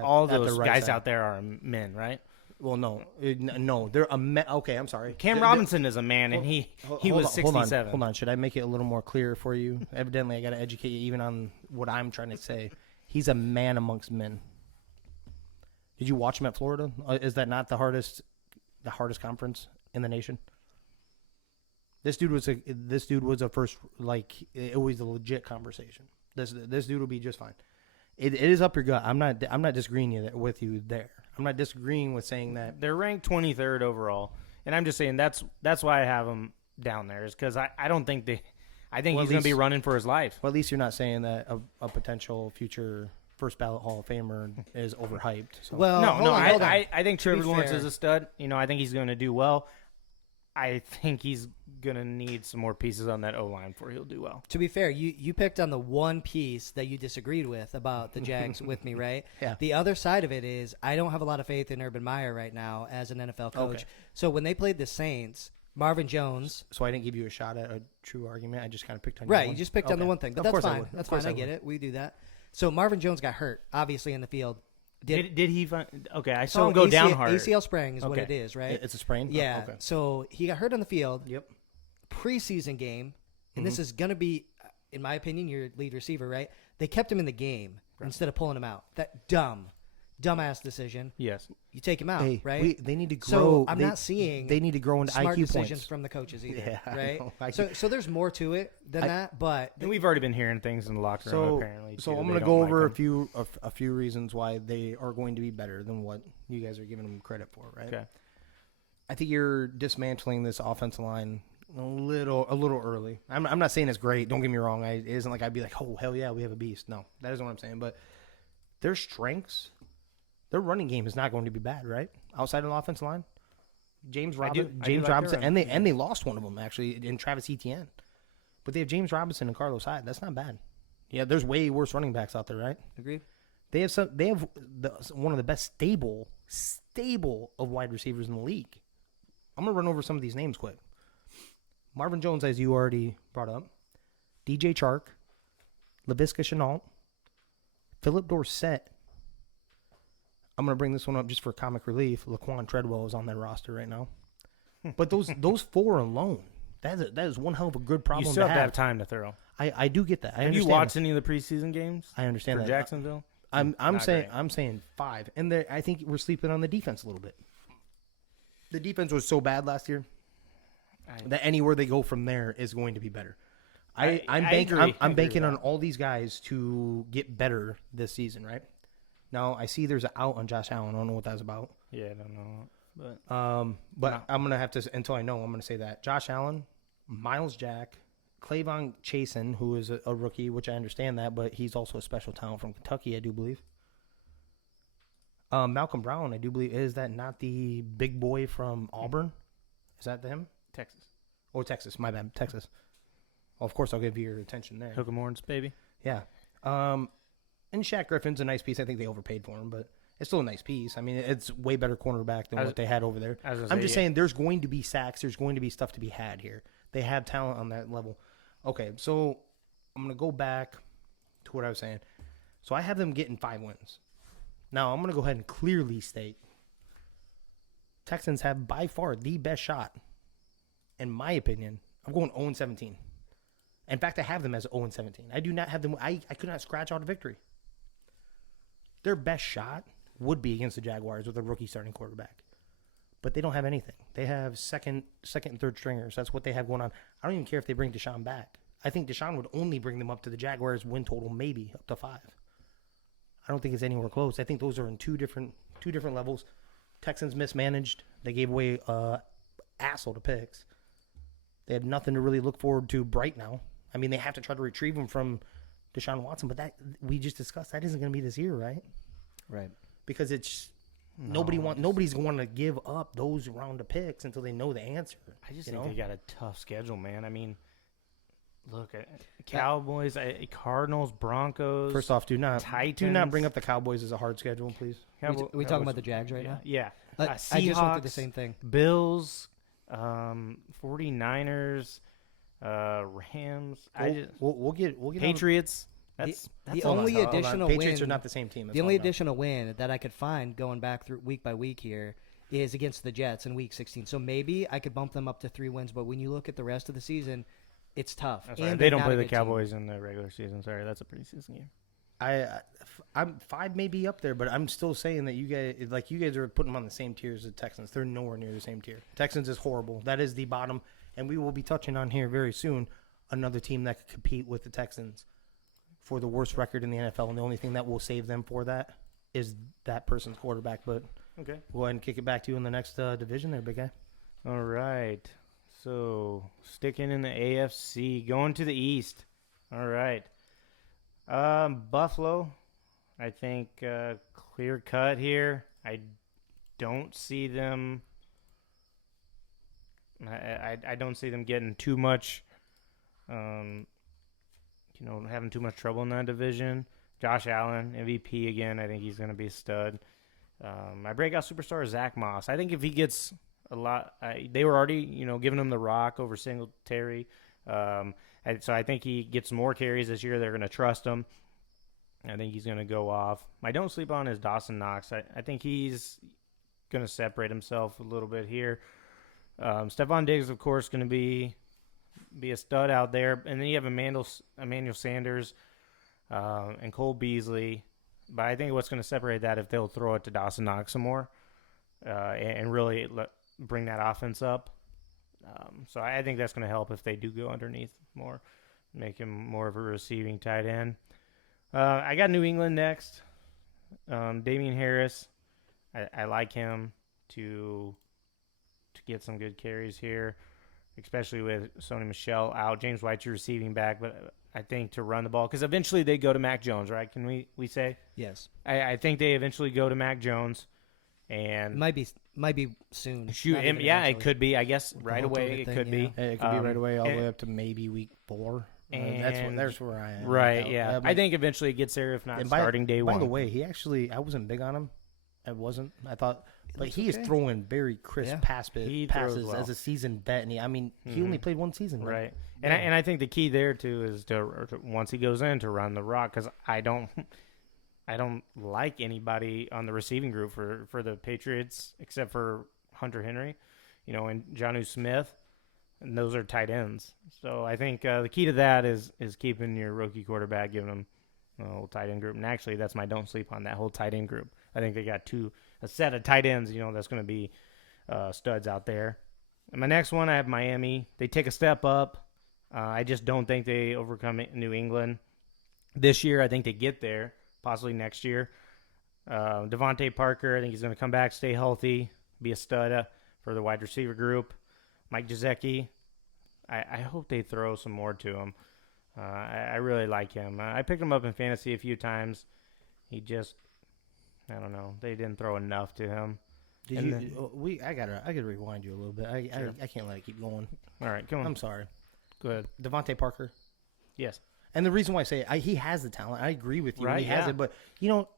All at those their right guys side. out there are men, right? Well, no, they're a man. Okay, I'm sorry. Cam Robinson is a man, and he was 67. Hold on. Should I make it a little more clear for you? Evidently, I got to educate you even on what I'm trying to say. He's a man amongst men. Did you watch him at Florida? Is that not the hardest conference in the nation? This dude was a first, like, it was a legit conversation. This dude will be just fine. It is up your gut. I'm not disagreeing with you there. I'm not disagreeing with saying that. They're ranked 23rd overall, and I'm just saying that's why I have him down there, is because I don't think I think he's going to be running for his life. Well, at least you're not saying that a potential future first ballot Hall of Famer is overhyped. So. Well, No, hold on. I think Trevor Lawrence fair- is a stud. You know, I think he's going to do well. I think he's going to need some more pieces on that O-line before he'll do well. To be fair, you picked on the one piece that you disagreed with about the Jags with me, right? Yeah. The other side of it is I don't have a lot of faith in Urban Meyer right now as an NFL coach. Okay. So when they played the Saints, Marvin Jones. So I didn't give you a shot at a true argument. I just kind of picked on your Right, one. you just picked on the Okay. one thing. But Of that's course I fine. would. Of That's course fine. I I get would. it. We do that. So Marvin Jones got hurt, obviously, in the field. Did he find? Okay, I saw So him go down ACL hard. ACL sprain is what Okay. it is, right? It's a sprain? Yeah. Oh, okay. So he got hurt on the field. Yep. Preseason game, and this is going to be, in my opinion, your lead receiver, right? They kept him in the game instead of pulling him out. That dumbass decision. Yes. You take him out, Hey, right? they need to grow. So I'm not seeing They need to grow into smart IQ decisions points. from the coaches either, Yeah, I right? know. So there's more to it than that, but And we've already been hearing things in the locker room, apparently. So too. I'm They going to don't go like over him. a few reasons why they are going to be better than what you guys are giving them credit for, right? Okay. I think you're dismantling this offensive line a little early. I'm not saying it's great. Don't get me wrong. It isn't like I'd be like, oh hell yeah, we have a beast. No, that isn't what I'm saying. But their strengths, their running game is not going to be bad, right? Outside of the offensive line, James I do like Robinson, their and they lost one of them actually in Travis Etienne, but they have James Robinson and Carlos Hyde. That's not bad. Yeah, there's way worse running backs out there, right? agreed. They have one of the best stable of wide receivers in the league. I'm gonna run over some of these names quick. Marvin Jones, as you already brought up, DJ Chark, Laviska Shenault, Philip Dorsett. I'm gonna bring this one up just for comic relief. Laquan Treadwell is on their roster right now, but those four alone, that is one hell of a good problem You still to have to have. have time to throw. I do get that. I Have you understand watched that. any of the preseason games I understand for that. Jacksonville? I'm Not saying great. I'm saying 5, and I think we're sleeping on the defense a little bit. The defense was so bad last year that anywhere they go from there is going to be better. I'm banking on all these guys to get better this season, right? Now I see there's an out on Josh Allen. I don't know what that's about. Yeah, I don't know. But I'm gonna have to until I know. I'm gonna say that Josh Allen, Miles Jack, Clavon Chasen, who is a rookie, which I understand that, but he's also a special talent from Kentucky, I do believe. Malcolm Brown, I do believe, is that not the big boy from Auburn? Is that him? Texas. Oh, Texas. My bad, Texas. Well, of course, I'll give you your attention there. Hook 'em horns, baby. Yeah. And Shaq Griffin's a nice piece. I think they overpaid for him, but it's still a nice piece. I mean, it's way better cornerback than what they had over there. I'm just saying there's going to be sacks. There's going to be stuff to be had here. They have talent on that level. Okay, so I'm going to go back to what I was saying. So I have them getting 5 wins. Now, I'm going to go ahead and clearly state Texans have by far the best shot, in my opinion. I'm going 0-17. In fact, I have them as 0-17. I do not have them. I could not scratch out a victory. Their best shot would be against the Jaguars with a rookie starting quarterback. But they don't have anything. They have second and third stringers. That's what they have going on. I don't even care if they bring Deshaun back. I think Deshaun would only bring them up to the Jaguars' win total, maybe up to 5. I don't think it's anywhere close. I think those are in two different levels. Texans mismanaged. They gave away asshole to picks. They have nothing to really look forward to bright now. I mean, they have to try to retrieve him from Deshaun Watson, but that we just discussed that isn't going to be this year, right? Right. Because it's nobody's going to give up those round of picks until they know the answer. I just think they got a tough schedule, man. I mean, look at Cowboys, Cardinals, Broncos. First off, Titans. do not bring up the Cowboys as a hard schedule, please. We talking about the Jags right now? Yeah. Seahawks, I just looked at the same thing. Bills, 49ers, Rams. We'll get Patriots. The only additional win. Patriots are not the same team. The only additional win that I could find going back through week by week here is against the Jets in Week 16. So maybe I could bump them up to 3 wins. But when you look at the rest of the season, it's tough. And they don't play the Cowboys in the regular season. Sorry, that's a preseason game. I'm 5 may be up there, but I'm still saying that you guys are putting them on the same tier as the Texans. They're nowhere near the same tier. Texans is horrible. That is the bottom, and we will be touching on here very soon another team that could compete with the Texans for the worst record in the NFL, and the only thing that will save them for that is that person's quarterback. But okay, go ahead and kick it back to you in the next division there, big guy. All right. So sticking in the AFC, going to the East. All right. Buffalo, I think clear cut here. I don't see them. I don't see them getting too much. Having too much trouble in that division. Josh Allen, MVP again. I think he's going to be a stud. My breakout superstar is Zach Moss. I think if he gets a lot, they were already, giving him the rock over Singletary. So I think he gets more carries this year. They're going to trust him. I think he's going to go off. I don't sleep on is Dawson Knox. I think he's going to separate himself a little bit here. Stephon Diggs, of course, going to be a stud out there. And then you have Emmanuel Sanders and Cole Beasley. But I think what's going to separate that if they'll throw it to Dawson Knox some more and really bring that offense up. So I think that's going to help if they do go underneath more, make him more of a receiving tight end. I got New England next. Damian Harris. I like him to get some good carries here, especially with Sony Michel out. James White's your receiving back, but I think to run the ball, because eventually they go to Mac Jones, right? Can we say? Yes. I think they eventually go to Mac Jones, and might be soon. Shoot him, yeah, it could be. I guess right away it could be. It could be right away, all the way up to maybe week 4. And that's where I am. Right, yeah. I think eventually it gets there, if not starting day 1. By the way, I wasn't big on him. I wasn't. I thought, but he is throwing very crisp passes as a seasoned vet. And he only played 1 season. Right. And I think the key there, too, is to once he goes in, to run the rock, because I don't like anybody on the receiving group for the Patriots except for Hunter Henry, and Jonnu Smith. And those are tight ends. So I think the key to that is keeping your rookie quarterback, giving him a whole tight end group. And actually, that's my don't sleep on that whole tight end group. I think they got a set of tight ends, that's going to be studs out there. And my next one, I have Miami. They take a step up. I just don't think they overcome New England this year. I think they get there, possibly next year. Devontae Parker, I think he's going to come back, stay healthy, be a stud for the wide receiver group. Mike Gesicki, I hope they throw some more to him. I really like him. I picked him up in fantasy a few times. He just, I don't know, they didn't throw enough to him. I gotta rewind you a little bit. I can't let it keep going. All right, come on. I'm sorry. Go ahead. Devontae Parker. Yes. And the reason why I say it, he has the talent. I agree with you. Right, He has it, but you know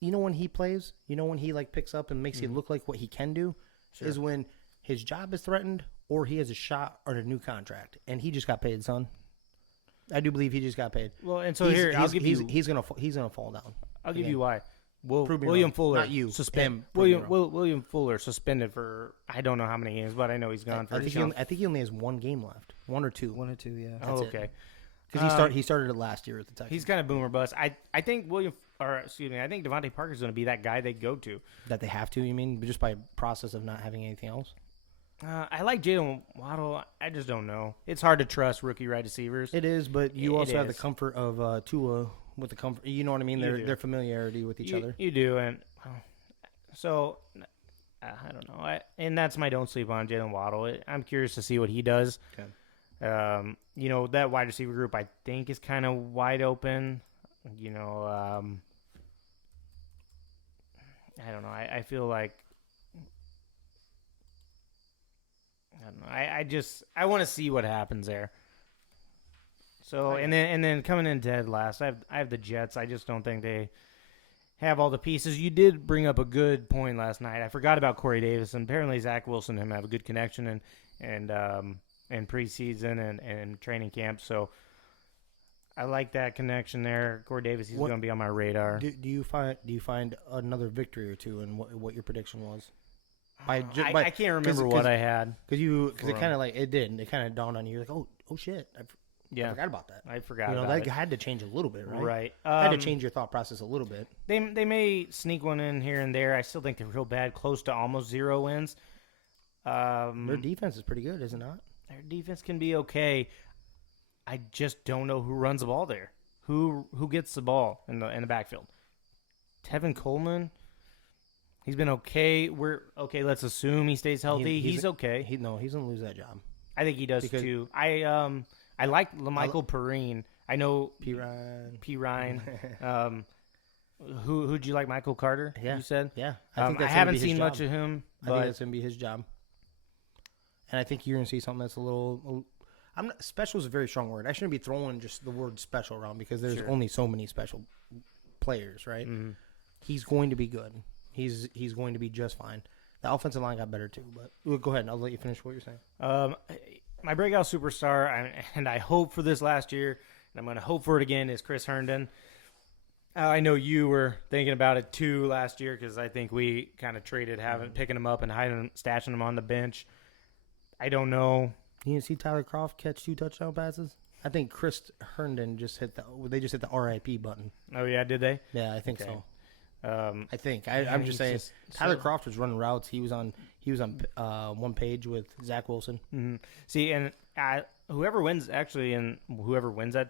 when he plays, when he like picks up and makes it look like what he can do, is when his job is threatened or he has a shot or a new contract, and he just got paid, son. I do believe he just got paid. Well, and so he's gonna fall down. I'll give you why. Prove me William wrong. Fuller, Not you. suspended. Him. Prove me wrong. William Fuller suspended for I don't know how many games, but I know he's gone for. I think he only has one game left, one or two. Yeah. Oh, okay. Because he started it last year at the Texans. He's kind of boomer bust. I think I think Devontae Parker's going to be that guy they go to. That they have to, you mean, just by process of not having anything else? I like Jalen Waddle. I just don't know. It's hard to trust rookie wide receivers. It is, but you also have the comfort of Tua with the comfort. You know what I mean? Their familiarity with each other. You do, and so I don't know. And that's my don't sleep on Jalen Waddle. I'm curious to see what he does. Okay. That wide receiver group I think is kind of wide open. I don't know. I feel like I don't know. I want to see what happens there. So and then coming in dead last, I have the Jets. I just don't think they have all the pieces. You did bring up a good point last night. I forgot about Corey Davis, and apparently Zach Wilson and him have a good connection and preseason and training camp. So I like that connection there. Corey Davis, he's going to be on my radar. Do you find another victory or two in what your prediction was? I can't remember what I had because it kind of like it kind of dawned on you. You're like, oh shit, I forgot about that. I forgot. That had to change a little bit, right? Right. Had to change your thought process a little bit. They may sneak one in here and there. I still think they're real bad, close to almost 0 wins. Their defense is pretty good, is it not? Their defense can be okay. I just don't know who runs the ball there. Who gets the ball in the backfield? Tevin Coleman. He's been okay. Let's assume he stays healthy. He's okay. He's gonna lose that job. I think he does too. I like LaMichael Perrine. I know P. Ryan. Who'd you like? Michael Carter? Yeah. You said? Yeah. I haven't seen much of him. I think that's gonna be his job. And I think you're gonna see something that's a little. Special is a very strong word. I shouldn't be throwing just the word special around because there's only so many special players, right? Mm-hmm. He's going to be good. He's going to be just fine. The offensive line got better too, but go ahead and I'll let you finish what you're saying. My breakout superstar, and I hope for this last year, and I'm going to hope for it again, is Chris Herndon. I know you were thinking about it too last year because I think we kind of traded picking him up and stashing him on the bench. I don't know. You didn't see Tyler Kroft catch 2 touchdown passes? I think Chris Herndon just hit the RIP button. Oh yeah, did they? Yeah, I think so. I think yeah, I'm just saying. Tyler Kroft was running routes. He was on one page with Zach Wilson. Mm-hmm. See, and whoever wins that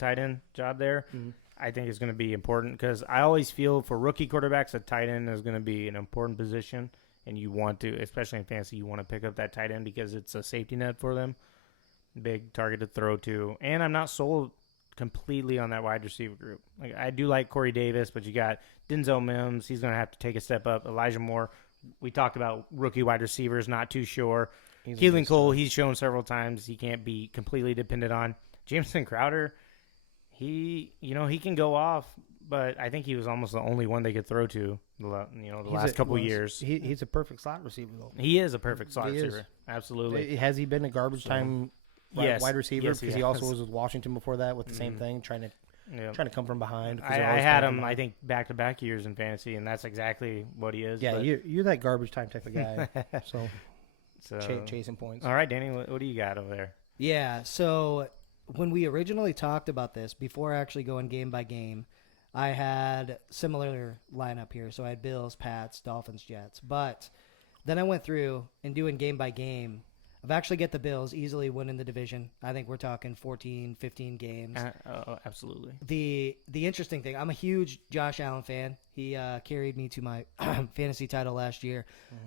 tight end job there, I think is going to be important because I always feel for rookie quarterbacks, a tight end is going to be an important position, and you want to, especially in fantasy, you want to pick up that tight end because it's a safety net for them, big target to throw to. And I'm not sold completely on that wide receiver group. Like I do like Corey Davis, but you got Denzel Mims. He's going to have to take a step up. Elijah Moore. We talked about rookie wide receivers. Not too sure. Keelan Cole. He's shown several times he can't be completely dependent on. Jameson Crowder. He can go off, but I think he was almost the only one they could throw to. The last couple years. He's a perfect slot receiver though. He is a perfect slot receiver. Absolutely. Has he been a garbage time? Wide receiver because he also was with Washington before that with the same thing, trying to come from behind. I had him, I think, back-to-back years in fantasy, and that's exactly what he is. Yeah, you're that garbage time type of guy. so chasing points. All right, Danny, what do you got over there? Yeah, so when we originally talked about this, before actually going game by game, I had similar lineup here. So I had Bills, Pats, Dolphins, Jets. But Then I went through and doing game by game. I've actually got the Bills easily winning the division. I think we're talking 14, 15 games. Absolutely. The interesting thing, I'm a huge Josh Allen fan. He carried me to my fantasy title last year.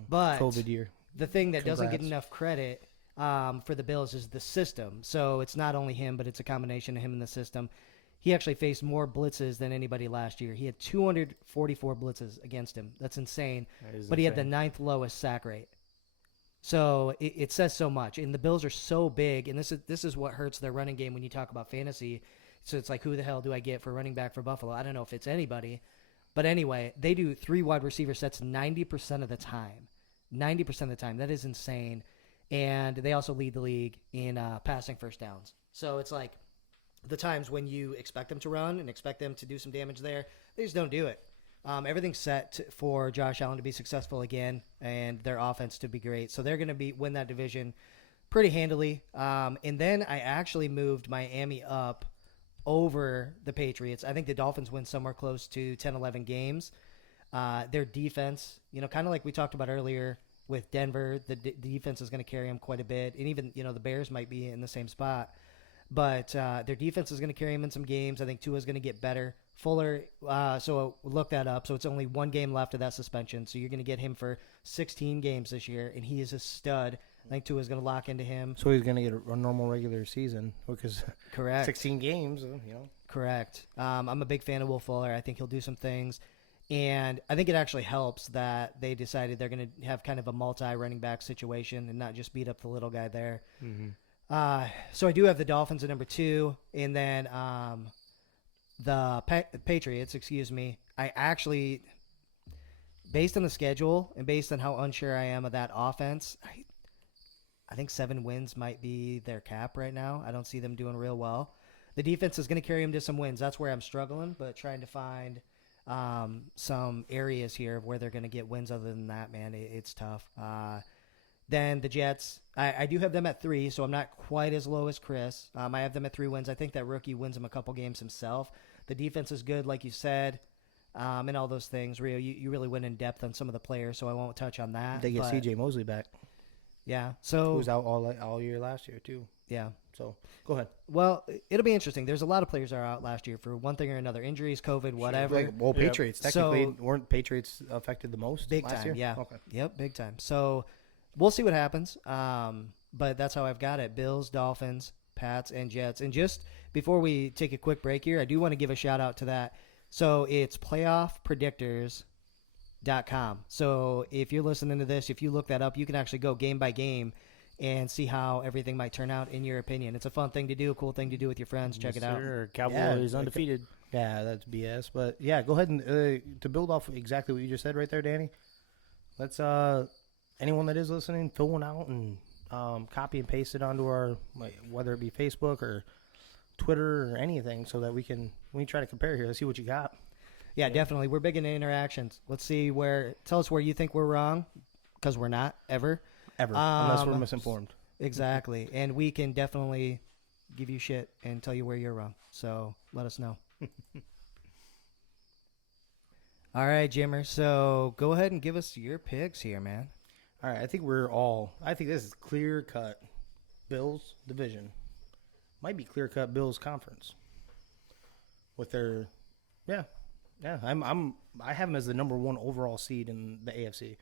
But COVID year. the thing that doesn't get Congrats. enough credit for the Bills is the system. So it's not only him, but it's a combination of him and the system. He actually faced more blitzes than anybody last year. He had 244 blitzes against him. That's insane. That is But he had the insane. ninth lowest sack rate. So it says so much. And the Bills are so big, and this is what hurts their running game when you talk about fantasy. So it's like, who the hell do I get for running back for Buffalo? I don't know if it's anybody. But anyway, they do 3 wide receiver sets 90% of the time. 90% of the time. That is insane. And they also lead the league in passing first downs. So it's like the times when you expect them to run and expect them to do some damage there, they just don't do it. Everything's set for Josh Allen to be successful again and their offense to be great. So they're going to win that division pretty handily. And then I actually moved Miami up over the Patriots. I think the Dolphins win somewhere close to 10, 11 games. Their defense, kind of like we talked about earlier with Denver, the defense is going to carry them quite a bit. And even, the Bears might be in the same spot. But their defense is going to carry them in some games. I think Tua's going to get better. Fuller, so look that up. So it's only 1 game left of that suspension. So you're going to get him for 16 games this year, and he is a stud. I think Tua's going to lock into him. So he's going to get a normal regular season because Correct. 16 games, Correct. I'm a big fan of Will Fuller. I think he'll do some things. And I think it actually helps that they decided they're going to have kind of a multi-running back situation and not just beat up the little guy there. Mm-hmm. So I do have the Dolphins at number 2, and then the Patriots, I actually, based on the schedule and based on how unsure I am of that offense, I think 7 wins might be their cap right now. I don't see them doing real well. The defense is going to carry them to some wins. That's where I'm struggling, but trying to find some areas here where they're going to get wins. Other than that, man, it's tough. Then the Jets, I do have them at 3, so I'm not quite as low as Chris. I have them at 3 wins. I think that rookie wins them a couple games himself. The defense is good, like you said, and all those things. Rio, you really went in depth on some of the players, so I won't touch on that. They get but, C.J. Mosley back, Yeah, so who's out all year last year too. yeah. So go ahead. Well, it'll be interesting. There's a lot of players that are out last year for one thing or another, injuries, COVID, whatever. Well, Yep. Patriots technically So- weren't Patriots affected the most Big last time, year? yeah. Okay. Yep, big time. So we'll see what happens. But that's how I've got it. Bills, Dolphins, Pats, and Jets. And just before we take a quick break here, I do want to give a shout out to that. So it's playoffpredictors.com. So if you're listening to this, if you look that up, you can actually go game by game and see how everything might turn out in your opinion. It's a fun thing to do, a cool thing to do with your friends. Check it out. Sure. Cowboys Yeah, undefeated. Yeah, that's BS. But yeah, go ahead and to build off exactly what you just said right there, Danny. Let's anyone that is listening, fill one out and copy and paste it onto our whether it be Facebook or Twitter or anything, so that we try to compare here. Let's see what you got. Yeah, definitely. We're big into interactions. Let's see tell us where you think we're wrong, because we're not, ever. Ever, unless we're misinformed. Exactly. And we can definitely give you shit and tell you where you're wrong. So let us know. All right, Jimmer. So go ahead and give us your picks here, man. All right, I think this is clear cut. Bills division might be clear cut. Bills conference with their, yeah. I have them as the number 1 overall seed in the AFC.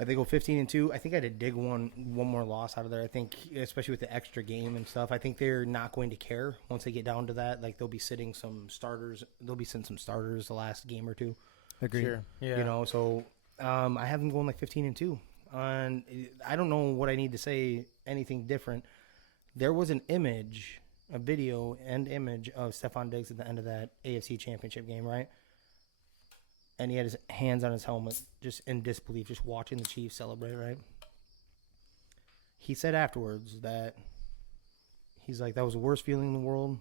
I think go 15-2. I think I had to dig one more loss out of there. I think, especially with the extra game and stuff, I think they're not going to care once they get down to that. Like, they'll be sitting some starters. They'll be sitting some starters the last game or two. Agreed. Sure. Yeah. So I have them going like 15-2. And I don't know what I need to say anything different. There was a video and image of Stephon Diggs at the end of that AFC Championship game, right? And he had his hands on his helmet, just in disbelief, just watching the Chiefs celebrate, right? He said afterwards that he's like, that was the worst feeling in the world,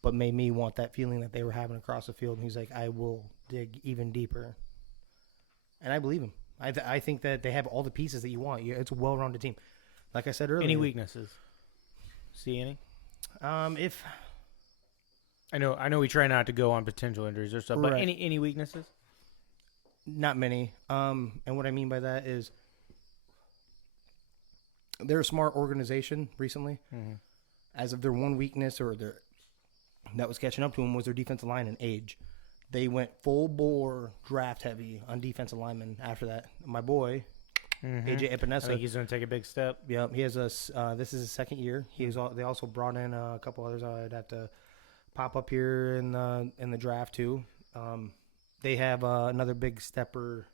but made me want that feeling that they were having across the field. And he's like, I will dig even deeper. And I believe him. I think that they have all the pieces that you want. It's a well-rounded team. Like I said earlier. Any weaknesses? See any? If I know we try not to go on potential injuries or stuff, but Right. any weaknesses? Not many. And what I mean by that is they're a smart organization recently. Mm-hmm. As of their one weakness that was catching up to them was their defensive line and age. They went full bore draft heavy on defensive linemen after that. My boy, AJ I Epinesa. think he's going to take a big step. Yep, he has this is his second year. They also brought in a couple others. I'd have to pop up here in the draft too. They have another big stepper,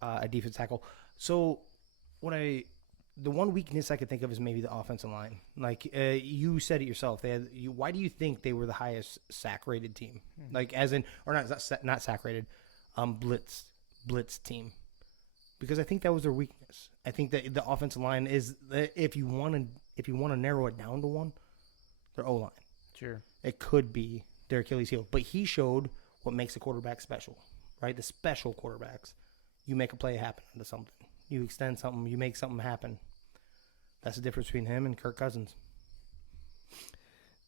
a defense tackle. So the one weakness I could think of is maybe the offensive line. Like you said it yourself. Why do you think they were the highest sack rated team? Like as in, or not sack rated, blitz team. Because I think that was their weakness. I think that the offensive line is, if you want to narrow it down to one, their O line. Sure. It could be their Achilles heel. But he showed what makes a quarterback special, right? The special quarterbacks. You make a play happen into something. You extend something. You make something happen. That's the difference between him and Kirk Cousins.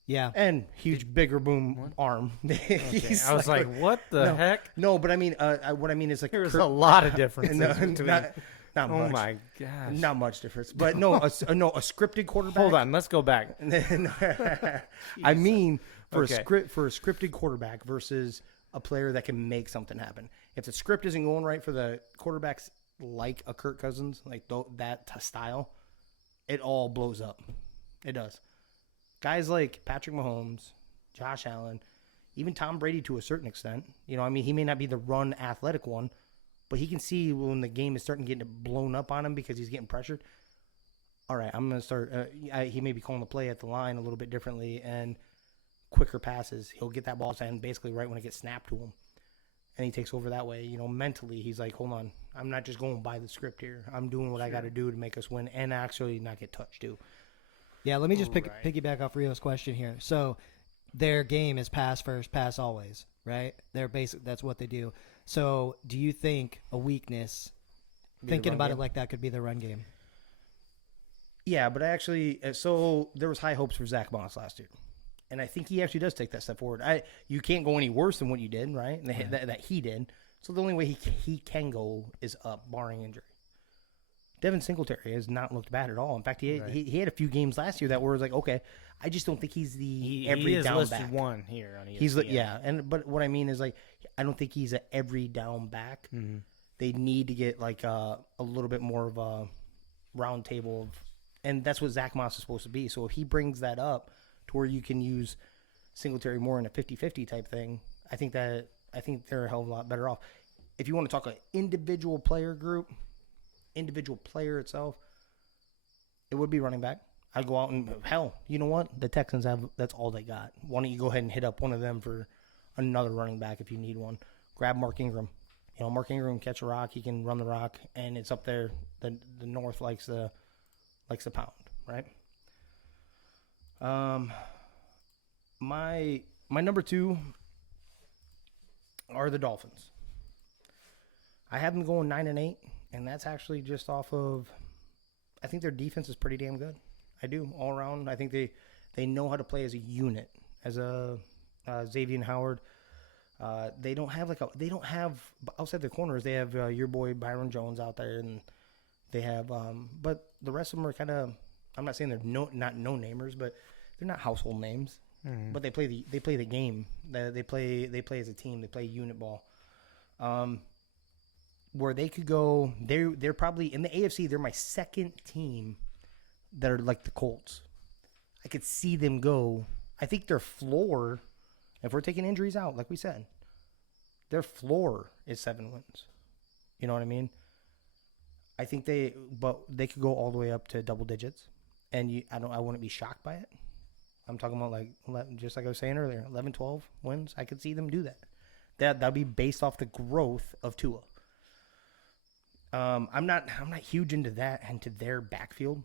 Yeah. And huge, bigger boom arm. Okay. I was like, what the heck? No, but I mean, what I mean is like There's a lot of differences between. Not Oh much. my gosh. Not much difference. But no, a scripted quarterback. Hold on, let's go back. I mean, for Okay. a scripted quarterback versus a player that can make something happen. If the script isn't going right for the quarterbacks like a Kirk Cousins, like that style, it all blows up. It does. Guys like Patrick Mahomes, Josh Allen, even Tom Brady to a certain extent. You know, I mean, he may not be the run athletic one, but he can see when the game is starting to get blown up on him because he's getting pressured. All right, I'm going to start. He may be calling the play at the line a little bit differently and quicker passes. He'll get that ball and basically right when it gets snapped to him. And he takes over that way. You know, mentally, he's like, hold on. I'm not just going by the script here. I'm doing what I got to do to make us win and actually not get touched, too. Yeah, let me just piggyback off Rio's question here. So their game is pass first, pass always, right? That's what they do. So do you think a weakness, thinking about it like that, could be the run game? Yeah, but so there was high hopes for Zach Moss last year. And I think he actually does take that step forward. You can't go any worse than what you did, right? And that he did. So the only way he can go is up, barring injury. Devin Singletary has not looked bad at all. In fact, he had a few games last year that were like, okay, I just don't think he's the every down listed back. one here on ESPN. But what I mean is like, I don't think he's an every down back. Mm-hmm. They need to get like a little bit more of a round table and that's what Zach Moss is supposed to be. So if he brings that up to where you can use Singletary more in a 50-50 type thing, I think they're a hell of a lot better off. If you want to talk an individual player group, individual player itself, it would be running back. I'd go out and, hell, you know what? The Texans that's all they got. Why don't you go ahead and hit up one of them for another running back if you need one? Grab Mark Ingram. You know, Mark Ingram catch a rock, he can run the rock, and it's up there. The North likes the pound, right? My number two are the Dolphins. I have them going 9-8, and that's actually just off of. I think their defense is pretty damn good. I do all around. I think they know how to play as a unit. As a Xavier Howard, they don't have outside their corners. They have your boy Byron Jones out there, and they have. But the rest of them are kind of. I'm not saying they're not no namers, but they're not household names. Mm-hmm. But they play the game. They play as a team. They play unit ball. Where they could go, they're probably in the AFC. They're my second team that are like the Colts. I could see them go. I think their floor, if we're taking injuries out, like we said, their floor is 7 wins. You know what I mean? I think they could go all the way up to double digits, and I wouldn't be shocked by it. I'm talking about like just like I was saying earlier, 11, 12 wins. I could see them do that. That'd be based off the growth of Tua. I'm not huge into their backfield.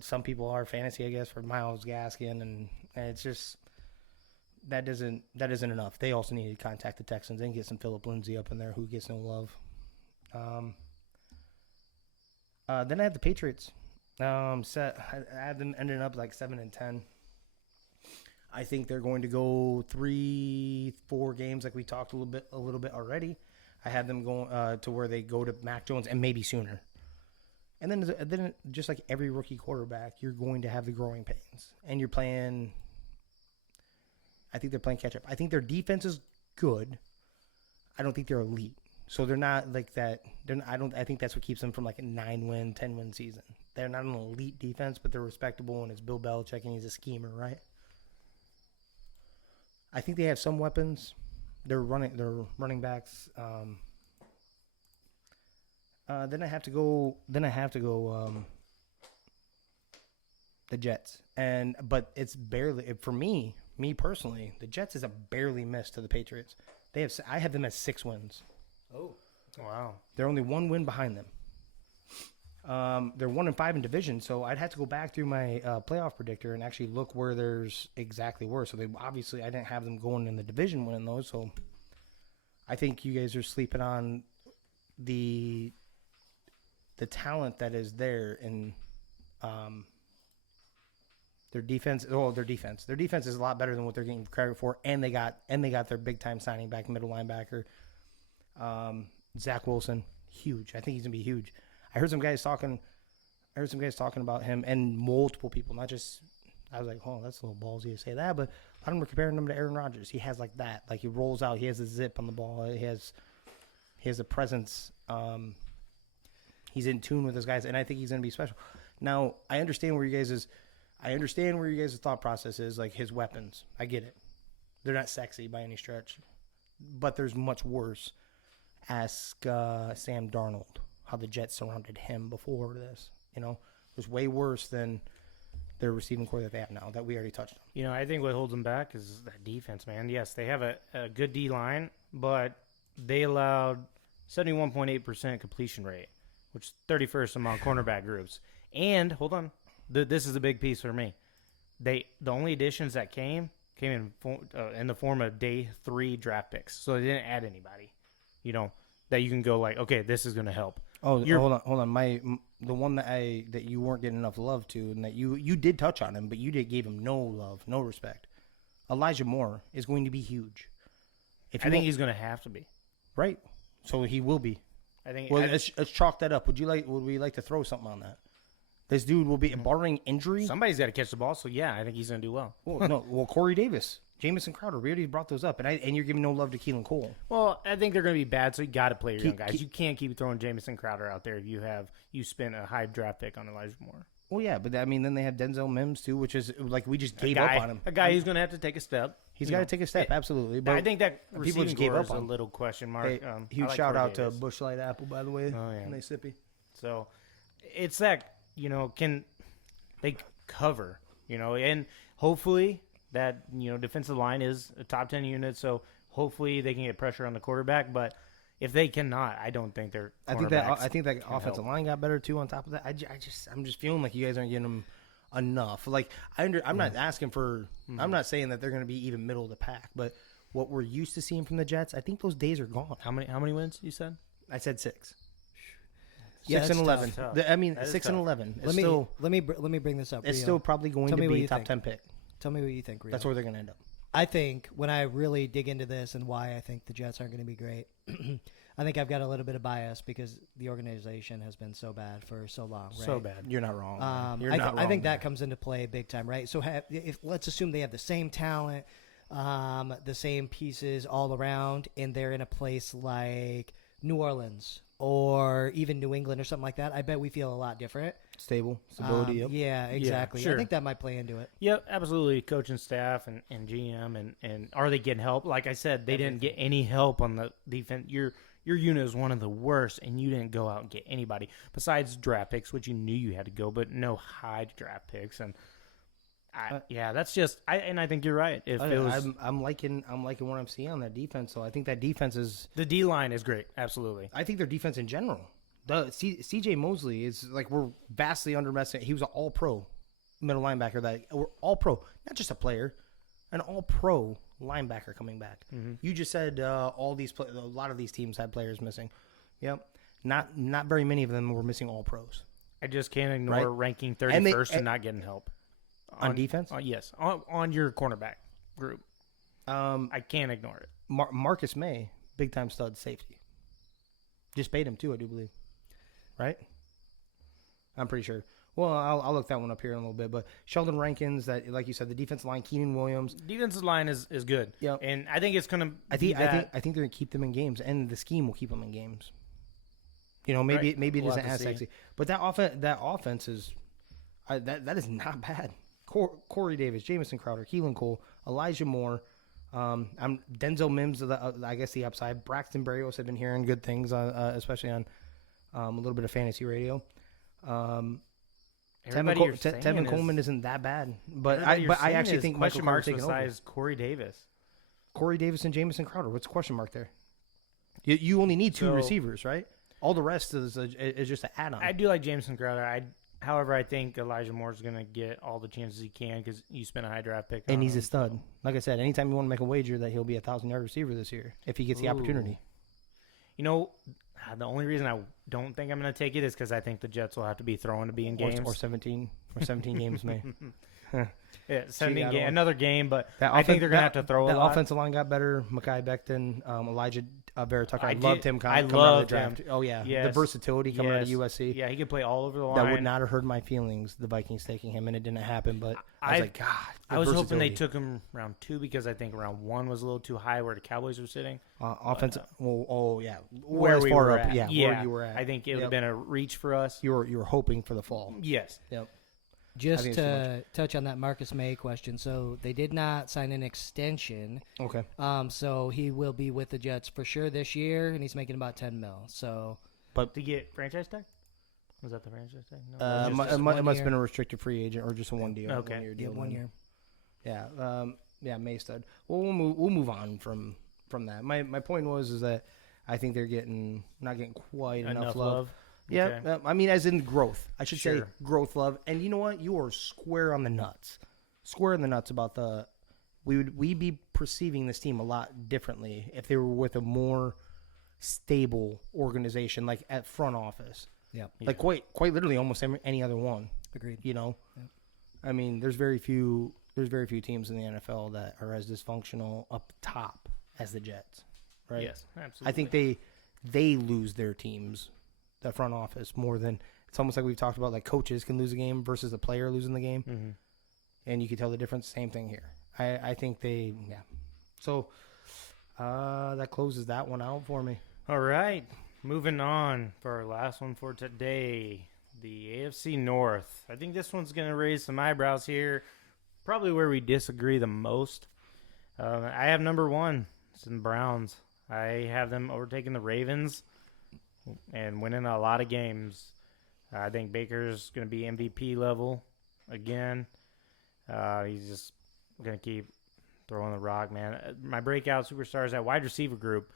Some people are fantasy, I guess, for Myles Gaskin, and it's just that isn't enough. They also need to contact the Texans and get some Phillip Lindsay up in there, who gets no love. Then I have the Patriots. I had them ending up like 7-10. I think they're going to go 3-4 games like we talked a little bit already. I have them going to where they go to Mac Jones and maybe sooner. And then just like every rookie quarterback, you're going to have the growing pains. And you're playing – I think they're playing catch-up. I think their defense is good. I don't think they're elite. So they're not like that. I think that's what keeps them from like a 9-win, 10-win season. They're not an elite defense, but they're respectable, and it's Bill Belichick, and he's a schemer, right? I think they have some weapons. Their running backs. Then I have to go. The Jets, but it's barely for me personally. The Jets is a barely miss to the Patriots. I have them as 6 wins. Oh, wow! They're only 1 win behind them. They're 1-5 in division, so I'd have to go back through my playoff predictor and actually look where there's exactly were. So I didn't have them going in the division winning those. So I think you guys are sleeping on the talent that is there in their defense. Oh, their defense. Their defense is a lot better than what they're getting credit for, and they got their big time signing back, middle linebacker, Zach Wilson. Huge. I think he's gonna be huge. I heard some guys talking about him, and multiple people, not just. I was like, oh, that's a little ballsy to say that, but a lot of them are comparing him to Aaron Rodgers. He has like that, like he rolls out, he has a zip on the ball, he has a presence. He's in tune with his guys, and I think he's gonna be special. Now, I understand where you guys' thought process is, like his weapons. I get it. They're not sexy by any stretch, but there's much worse. Ask Sam Darnold. How the Jets surrounded him before this. It was way worse than their receiving core that they have now that we already touched on. I think what holds them back is that defense, man. Yes, they have a good D-line, but they allowed 71.8% completion rate, which is 31st among cornerback groups. And, hold on, this is a big piece for me. The only additions that came in the form of day 3 draft picks. So they didn't add anybody, that you can go like, okay, this is going to help. Oh, hold on. The one that you weren't getting enough love to, and that you did touch on him, but you gave him no love, no respect. Elijah Moore is going to be huge. I think he's going to have to be. Right. So he will be. Let's chalk that up. Would we like to throw something on that? This dude will be, barring injury. Somebody's got to catch the ball, so yeah, I think he's going to do well. Well, Corey Davis, Jamison Crowder, we already brought those up, and you're giving no love to Keelan Cole. Well, I think they're going to be bad, so you got to play your young guys. You can't keep throwing Jamison Crowder out there if you spent a high draft pick on Elijah Moore. Well, yeah, but then they have Denzel Mims too, which is like we just gave up on him. A guy who's going to have to take a step. He's got to take a step, absolutely. But I think that people just gave up on a little question mark. Hey, huge shout out to Busch Light Apple, by the way. Oh yeah, nice sippy. So it's that can they cover, and hopefully that defensive line is a top 10 unit, so hopefully they can get pressure on the quarterback. But if they cannot, I don't think they're. I think that offensive line got better too. On top of that, I'm just feeling like you guys aren't getting them enough. Like I'm not asking for. I'm not saying that they're going to be even middle of the pack, but what we're used to seeing from the Jets, I think those days are gone. How many wins you said? I said 6. Yeah, 6 and 11. tough. 6 and 11. Let me bring this up. It's Rio. still probably going to be a top 10 pick. Tell me what you think, Rio. That's where they're going to end up. I think when I really dig into this and why I think the Jets aren't going to be great, I think I've got a little bit of bias because the organization has been so bad for so long. Right? So bad. You're not wrong. I think that comes into play big time, right? So if let's assume they have the same talent, the same pieces all around, and they're in a place like New Orleans or even New England or something like that, I bet we feel a lot different. Stability. Yep. Yeah, exactly. Yeah, sure. I think that might play into it. Yep, absolutely. Coaching staff and GM and are they getting help? Like I said, they didn't get any help on the defense. Your unit is one of the worst, and you didn't go out and get anybody besides draft picks, which you knew you had to go, but no high draft picks. And that's just. I think you're right. I'm liking what I'm seeing on that defense. So I think that defense is the D line is great. Absolutely. I think their defense in general. C.J. Mosley is like we're vastly underestimating. He was an All-Pro middle linebacker. We're All-Pro, not just a player, an All-Pro linebacker coming back. Mm-hmm. You just said a lot of these teams had players missing. Yep, not very many of them were missing All-Pros. I just can't ignore ranking 31st and not getting help on defense. Yes, on your cornerback. group. Um, I can't ignore it. Marcus May, big time stud safety. Just paid him too, I do believe. Right? I'm pretty sure. Well, I'll look that one up here in a little bit. But Sheldon Rankins, that like you said, the defensive line, Keenan Williams. Defensive line is good. Yeah, And I think it's going to I think they're gonna keep them in games, and the scheme will keep them in games. You know, maybe Right. it We'll isn't have to as see. sexy, but that offense is that is not bad. Corey Davis, Jamison Crowder, Keelan Cole, Elijah Moore. I'm Denzel Mims. I guess the upside. Braxton Berrios. I've been hearing good things, especially on a little bit of fantasy radio. Everybody you're saying Tevin is- Coleman isn't that bad, but everybody you're I saying actually is think Michael question Carter's marks taking over. besides Corey Davis. Corey Davis and Jamison Crowder. What's the question mark there? You only need two So- receivers, right? All the rest is just an add-on. I do like Jameson Crowder. However, I think Elijah Moore's going to get all the chances he can because you spent a high draft pick on and he's him. a stud. Like I said, anytime you want to make a wager that he'll be a 1,000-yard receiver this year, if he gets the opportunity. You know, the only reason I don't think I'm going to take it is because I think the Jets will have to be throwing to be in games. Or 17 games, may. Yeah, 17 I game, don't- another game, but That I think they're going to have to throw a That lot. offensive line got better. Mekhi Becton, Elijah Vera Tucker. I I loved did- him I coming out of the loved draft. him. Oh, yeah. The Yes. versatility coming out of Yes. USC. Yeah, he could play all over the line. That would not have hurt my feelings, the Vikings taking him, and it didn't happen. But I was like, God. I was hoping they took him round 2 because I think round 1 was a little too high where the Cowboys were sitting. Offensive. Yeah. Where as we far were up, at. yeah, where you were at. I think it would Yep. have been a reach for us. You were hoping for the fall. Yes. Yep. Just think it's too to touch on that Marcus May question, so they did not sign an extension. Okay. So he will be with the Jets for sure this year, and he's making about $10 million. So To get franchise tag? Was that the franchise tag? No, It just- must one have year. been a restricted free agent or just a one deal. Okay. 1 year yeah, deal. 1 year. Yeah. May stud. Well, we'll move on from that. My point is that I think they're not getting quite enough love. Yeah, Okay. I mean, as in growth. I should say Sure. growth love. And you know what? You are square on the nuts. Square on the nuts about we'd be perceiving this team a lot differently if they were with a more stable organization, like at front office. Yeah, Like quite literally almost any other one. agreed. You know, Yeah. I mean, there's very few teams in the NFL that are as dysfunctional up top as the Jets, right? Yes, absolutely. I think they lose their teams, the front office, more than it's almost like we've talked about. Like coaches can lose a game versus the player losing the game, Mhm. and you can tell the difference. Same thing here. I think yeah. So that closes that one out for me. All right. Moving on for our last one for today. The AFC North. I think this one's going to raise some eyebrows here. Probably where we disagree the most. I have number 1. It's in Browns. I have them overtaking the Ravens and winning a lot of games. I think Baker's going to be MVP level again. He's just going to keep throwing the rock, man. My breakout superstars, that wide receiver group,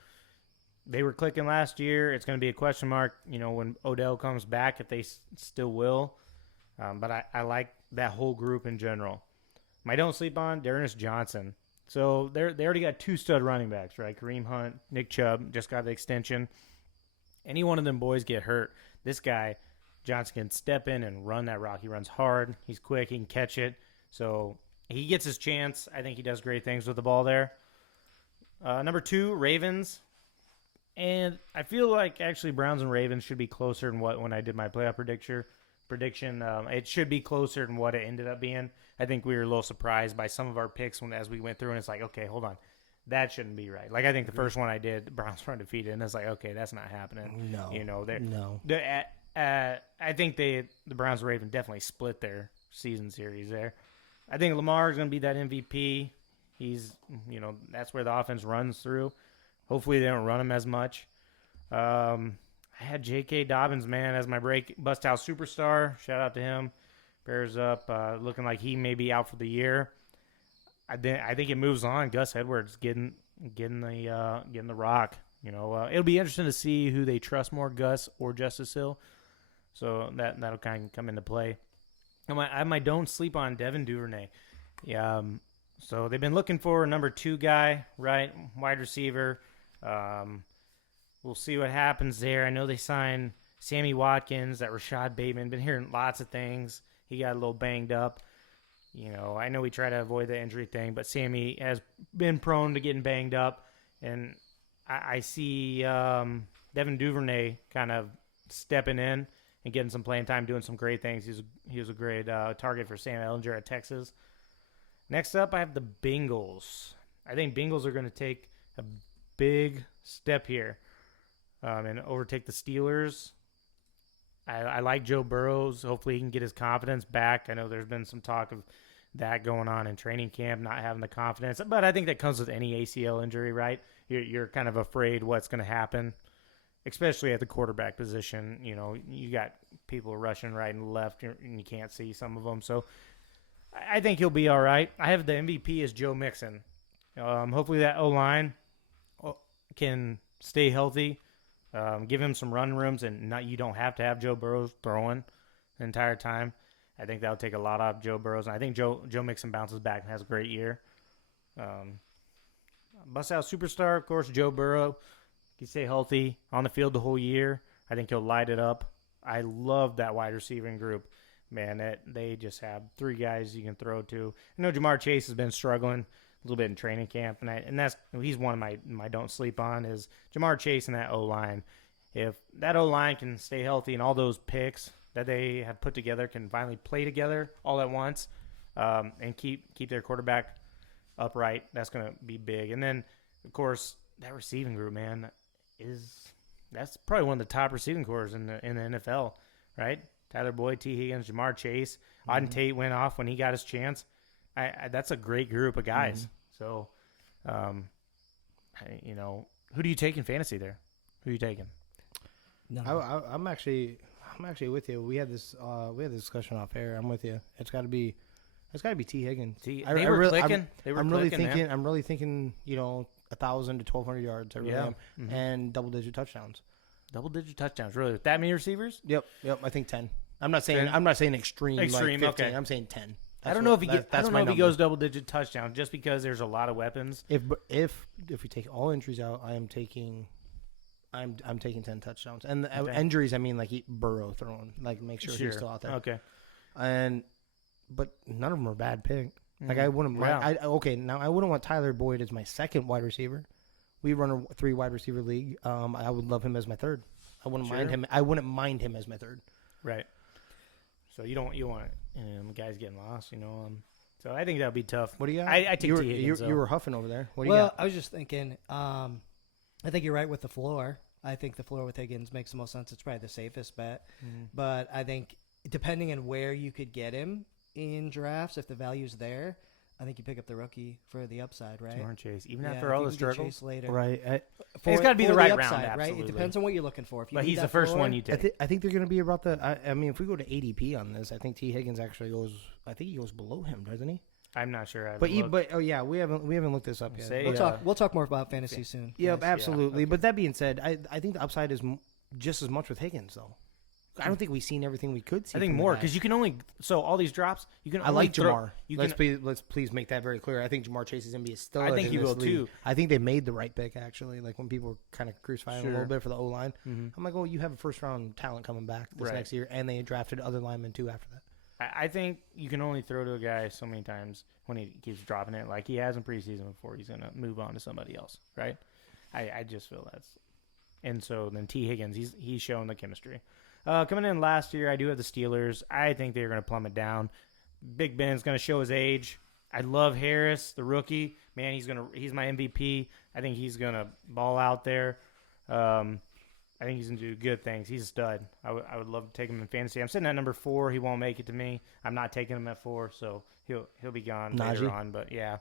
they were clicking last year. It's going to be a question mark, when Odell comes back, if they still will. But I like that whole group in general. I don't sleep on D'Ernest Johnson. So they already got 2 stud running backs, right? Kareem Hunt, Nick Chubb, just got the extension. Any one of them boys get hurt, this guy, Johnson, can step in and run that rock. He runs hard. He's quick. He can catch it. So he gets his chance. I think he does great things with the ball there. Number 2, Ravens. And I feel like actually Browns and Ravens should be closer than when I did my playoff prediction. It should be closer than what it ended up being. I think we were a little surprised by some of our picks as we went through, and it's like, okay, hold on. That shouldn't be right. Like, I think the first one I did, the Browns were undefeated, and it's like, okay, that's not happening. No. No. I think the Browns and Ravens definitely split their season series there. I think Lamar is going to be that MVP. He's, that's where the offense runs through. Hopefully they don't run him as much. I had J.K. Dobbins, man, as my bust house superstar. Shout out to him. Bears up, looking like he may be out for the year. I think it moves on. Gus Edwards getting the rock. It'll be interesting to see who they trust more, Gus or Justice Hill. So that'll kind of come into play. I don't sleep on Devin Duvernay. Yeah. So they've been looking for a number 2 guy, right? Wide receiver. We'll see what happens there. I know they signed Sammy Watkins, that Rashad Bateman. Been hearing lots of things. He got a little banged up. I know we try to avoid the injury thing, but Sammy has been prone to getting banged up, and I see Devin Duvernay kind of stepping in and getting some playing time, doing some great things. He was a great target for Sam Ehlinger at Texas. Next up, I have the Bengals. I think Bengals are going to take a big step here and overtake the Steelers. I like Joe Burrows. Hopefully he can get his confidence back. I know there's been some talk of that going on in training camp, not having the confidence. But I think that comes with any ACL injury, right? You're kind of afraid what's going to happen, especially at the quarterback position. You got people rushing right and left, and you can't see some of them. So I think he'll be all right. I have the MVP as Joe Mixon. Hopefully that O-line can stay healthy. Give him some run rooms, and you don't have to have Joe Burrow throwing the entire time. I think that'll take a lot off Joe Burrows. And I think Joe Mixon bounces back and has a great year. Bust out superstar, of course, Joe Burrow. He stay healthy on the field the whole year. I think he'll light it up. I love that wide receiving group. Man, they just have 3 guys you can throw to. I know Jamar Chase has been struggling a little bit in training camp, and he's one of my don't sleep on is Jamar Chase and that O-line. If that O-line can stay healthy and all those picks that they have put together can finally play together all at once and keep their quarterback upright, that's going to be big. And then, of course, that receiving group, man, that's probably one of the top receiving corps in the NFL, right? Tyler Boyd, T. Higgins, Jamar Chase. Auden Tate went off when he got his chance. That's a great group of guys. So, who do you take in fantasy there? Who are you taking? No. I'm actually with you. We had this discussion off air. I'm with you. It's got to be T. Higgins. They were clicking. I'm really thinking 1,000 to 1,200 yards. I really am, and double-digit touchdowns. Double-digit touchdowns, really? With that many receivers? Yep. I think 10. I'm not saying extreme. Like 15. Okay. I'm saying 10. I don't know if he goes double-digit touchdown just because there's a lot of weapons. If we take all injuries out, I'm taking 10 touchdowns. And injuries, I mean, like Burrow throwing, like make sure he's still out there. Okay. But none of them are bad pick. Like I wouldn't. Yeah. I wouldn't want Tyler Boyd as my second wide receiver. We run a 3 wide receiver league. I would love him as my third. I wouldn't mind him. I wouldn't mind him as my third. Right. So you want guys getting lost, So I think that would be tough. What do you got? I take T. Higgins. You were huffing over there. What do you got? I was just thinking. I think you're right with the floor. I think the floor with Higgins makes the most sense. It's probably the safest bet. But I think depending on where you could get him in drafts, if the value's there, I think you pick up the rookie for the upside, right? Jamar Chase, even after all the struggles, later. Right? It's got to be the right upside, round, right? It depends on what you're looking for. But he's the first one you take. I think they're going to be about the. I mean, if we go to ADP on this, I think T. Higgins actually goes. I think he goes below him, doesn't he? I'm not sure. We haven't looked this up yet. We'll talk more about fantasy soon. Yep, Yes. absolutely. Yeah, okay. But that being said, I think the upside is just as much with Higgins, though. I don't think we've seen everything we could see. I think more because you can only all these drops. You can. I like Jamar. Throw, let's please make that very clear. I think Jamar Chase is going to be a stud. I think he will too. I think they made the right pick actually. Like when people were kind of crucifying a little bit for the O line, I'm like, oh, you have a first round talent coming back this next year, and they drafted other linemen too after that. I think you can only throw to a guy so many times when he keeps dropping it, like he has in preseason before he's going to move on to somebody else, right? I just feel that's, and so then T. Higgins, he's showing the chemistry. Coming in last year, I do have the Steelers. I think they're going to plummet down. Big Ben's going to show his age. I love Harris, the rookie. Man, he's my MVP. I think he's going to ball out there. I think he's going to do good things. He's a stud. I would love to take him in fantasy. I'm sitting at number 4. He won't make it to me. I'm not taking him at 4, so he'll be gone later on. But yeah,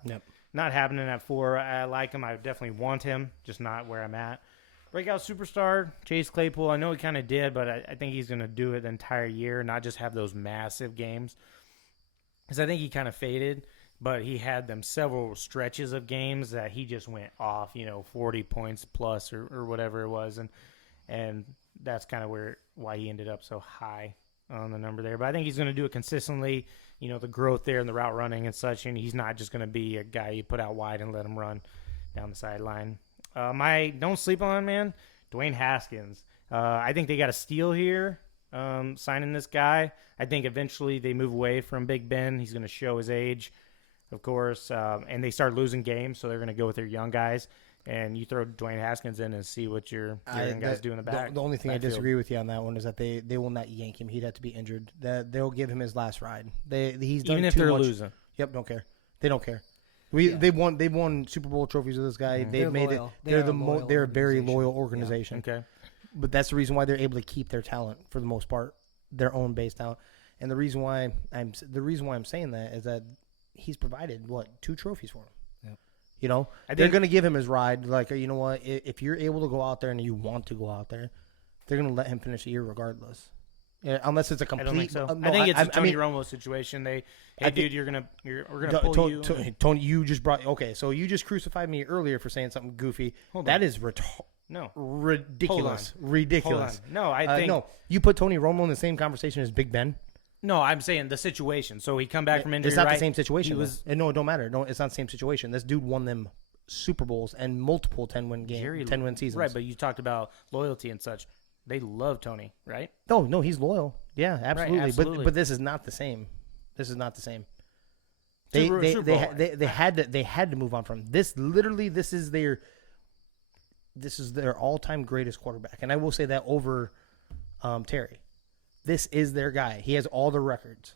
not happening at 4. I like him. I definitely want him, just not where I'm at. Breakout superstar, Chase Claypool. I know he kind of did, but I think he's going to do it the entire year, not just have those massive games. Because I think he kind of faded, but he had them several stretches of games that he just went off, 40 points plus or whatever it was. And that's kind of why he ended up so high on the number there. But I think he's going to do it consistently, the growth there and the route running and such. And he's not just going to be a guy you put out wide and let him run down the sideline. My don't sleep on, man, Dwayne Haskins. I think they got a steal here. signing this guy. I think eventually they move away from Big Ben. He's going to show his age, of course, and they start losing games, so they're going to go with their young guys. And you throw Dwayne Haskins in and see what your young guys do in the back. The only thing I backfield. disagree with you on that one is that they will not yank him. He'd have to be injured. They'll give him his last ride. He's done even if too they're much. losing. Yep, don't care. They don't care. Yeah. They've won Super Bowl trophies with this guy. Mhm. They've They're made loyal. it. They're a They're a loyal very organization. loyal organization. Okay. But that's the reason why they're able to keep their talent for the most part, their own base talent. And the reason why I'm saying that is that he's provided 2 trophies for him. Yep. You know, they're going to give him his ride. Like, you know what? If you're able to go out there and you want to go out there, they're going to let him finish the year regardless. Yeah, unless it's a complete. I don't think so. No, I think it's a I Tony mean, Romo situation. Hey, dude, we're gonna pull you. Tony, you just brought. Okay, so you just crucified me earlier for saying something goofy. That is No. ridiculous. Hold Ridiculous. on. No, I think no. You put Tony Romo in the same conversation as Big Ben. No, I'm saying the situation. So he come back from injury. It's not right? the same situation. He was No, it don't matter. No, it's not the same situation. This dude won them Super Bowls and multiple 10-win Jerry- 10-win seasons. right, but you talked about loyalty and such. They love Tony, right? No, he's loyal. Yeah, absolutely. absolutely. But this is not the same. This is not the same. Super They had to move on from this. Literally, this is their all-time greatest quarterback, and I will say that over Terry. This is their guy. He has all the records.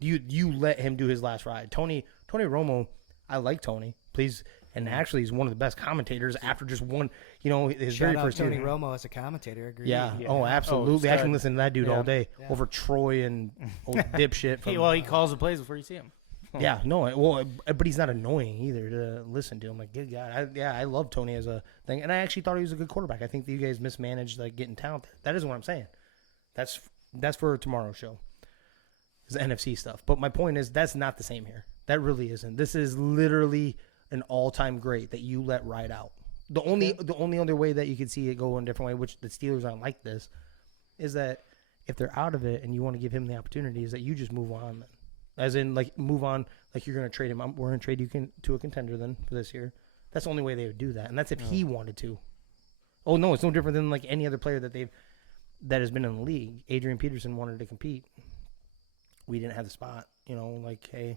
You let him do his last ride. Tony Romo. I like Tony. Please. And actually, he's one of the best commentators after just one, his Shout very out first Tony season. Romo as a commentator. Agreed. Yeah. Yeah. Oh, absolutely. I stud. can listen to that dude Yeah. all day Yeah. over Troy and old dipshit. From, He calls the plays before you see him. yeah, no, well, but he's not annoying either to listen to. I'm like, good God, I love Tony as a thing, and I actually thought he was a good quarterback. I think that you guys mismanaged getting talent there. That isn't what I'm saying. That's for tomorrow's show. It's NFC stuff. But my point is that's not the same here. That really isn't. This is literally an all-time great that you let ride out. The only other way that you could see it go in a different way, which the Steelers aren't like this, is that if they're out of it and you want to give him the opportunity, is that you just move on then. As in, move on, you're going to trade him. We're going to trade you to a contender then for this year. That's the only way they would do that, and that's if he wanted to. Oh, no, it's no different than, any other player that has been in the league. Adrian Peterson wanted to compete. We didn't have the spot, hey.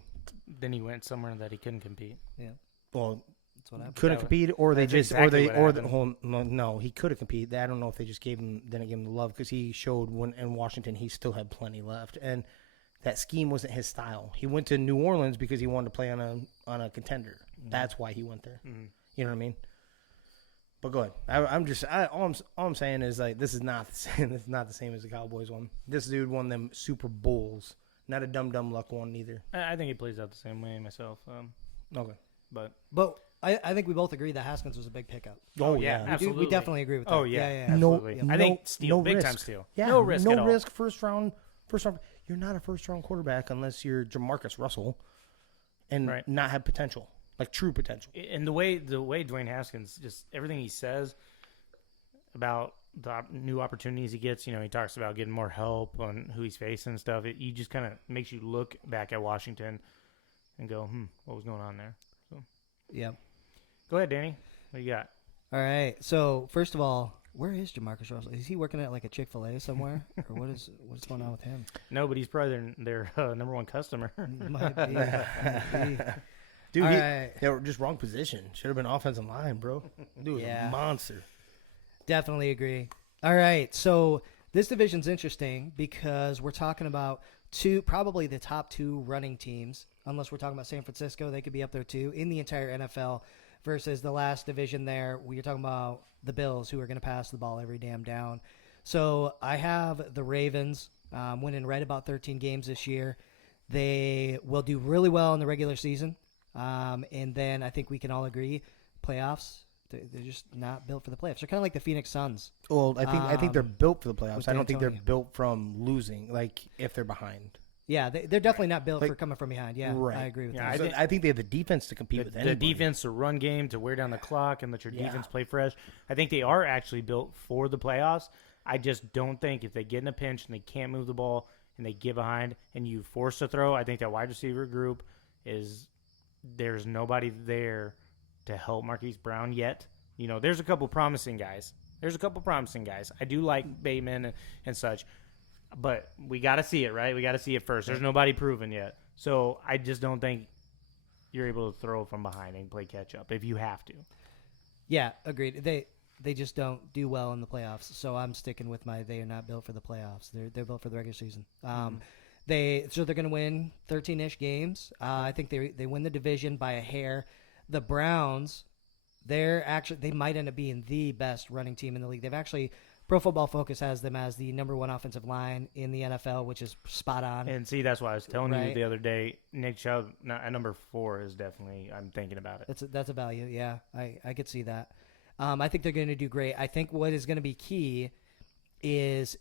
Then he went somewhere that he couldn't compete. Yeah. Well, That's what happened. couldn't compete, or they That's just, exactly what or the happened. whole. No, he could have competed. I don't know if they just didn't give him the love because he showed when in Washington he still had plenty left, and that scheme wasn't his style. He went to New Orleans because he wanted to play on a contender. That's why he went there. Mhm. You know what I mean? But go ahead. All I'm saying is this is not the same. It's not the same as the Cowboys one. This dude won them Super Bowls, not a dumb luck one either. I think he plays out the same way myself. Okay. But I think we both agree that Haskins was a big pickup. Oh yeah. yeah. We Absolutely. definitely agree with that. Oh, yeah. yeah. absolutely. No- I think no- steal, no big risk. time steal. Yeah, no risk at all. First round. You're not a first round quarterback unless you're Jamarcus Russell, and Right. not have potential, true potential. And the way Dwayne Haskins, just everything he says about the new opportunities he gets, he talks about getting more help on who he's facing and stuff. He just kind of makes you look back at Washington and go, what was going on there? So Yeah. go ahead, Danny. What you got? All right. So first of all, where is Jamarcus Russell? Is he working at a Chick-fil-A somewhere, or what's going on with him? No, but he's probably their number one customer. Might be. Might be. Dude, All he, right. they were just wrong position. Should have been offensive line, bro. Dude was Yeah. a monster. Definitely agree. All right, so this division's interesting because we're talking about probably the top 2 running teams, unless we're talking about San Francisco. They could be up there too in the entire NFL versus the last division there. We're talking about the Bills, who are going to pass the ball every damn down. So I have the Ravens winning right about 13 games this year. They will do really well in the regular season. And then I think we can all agree, playoffs, they're just not built for the playoffs. They're kind of like the Phoenix Suns. Well, I think they're built for the playoffs. with I don't think they're D'Antoni. built from losing. If they're behind. Yeah, they're definitely not built for coming from behind. Yeah, Right. I agree with Yeah, that. I think they have the defense to compete with The anybody. defense, the run game, to wear down the clock and let your Yeah. defense play fresh. I think they are actually built for the playoffs. I just don't think if they get in a pinch and they can't move the ball and they get behind and you force to throw, I think that wide receiver group there's nobody there to help Marquise Brown yet. There's a couple promising guys. I do like Bateman and such. But we got to see it, right? We got to see it first. There's nobody proven yet. So I just don't think you're able to throw from behind and play catch up if you have to. Yeah, agreed. They just don't do well in the playoffs. So I'm sticking with they are not built for the playoffs. They're built for the regular season. They're going to win 13-ish games. I think they win the division by a hair. The Browns, they might end up being the best running team in the league. They've actually Pro Football Focus has them as the number 1 offensive line in the NFL, which is spot on. And see, that's why I was telling you Right. the other day, Nick Chubb at number 4 is definitely, I'm thinking about it. That's a value. Yeah, I could see that. I think they're going to do great. I think what is going to be key is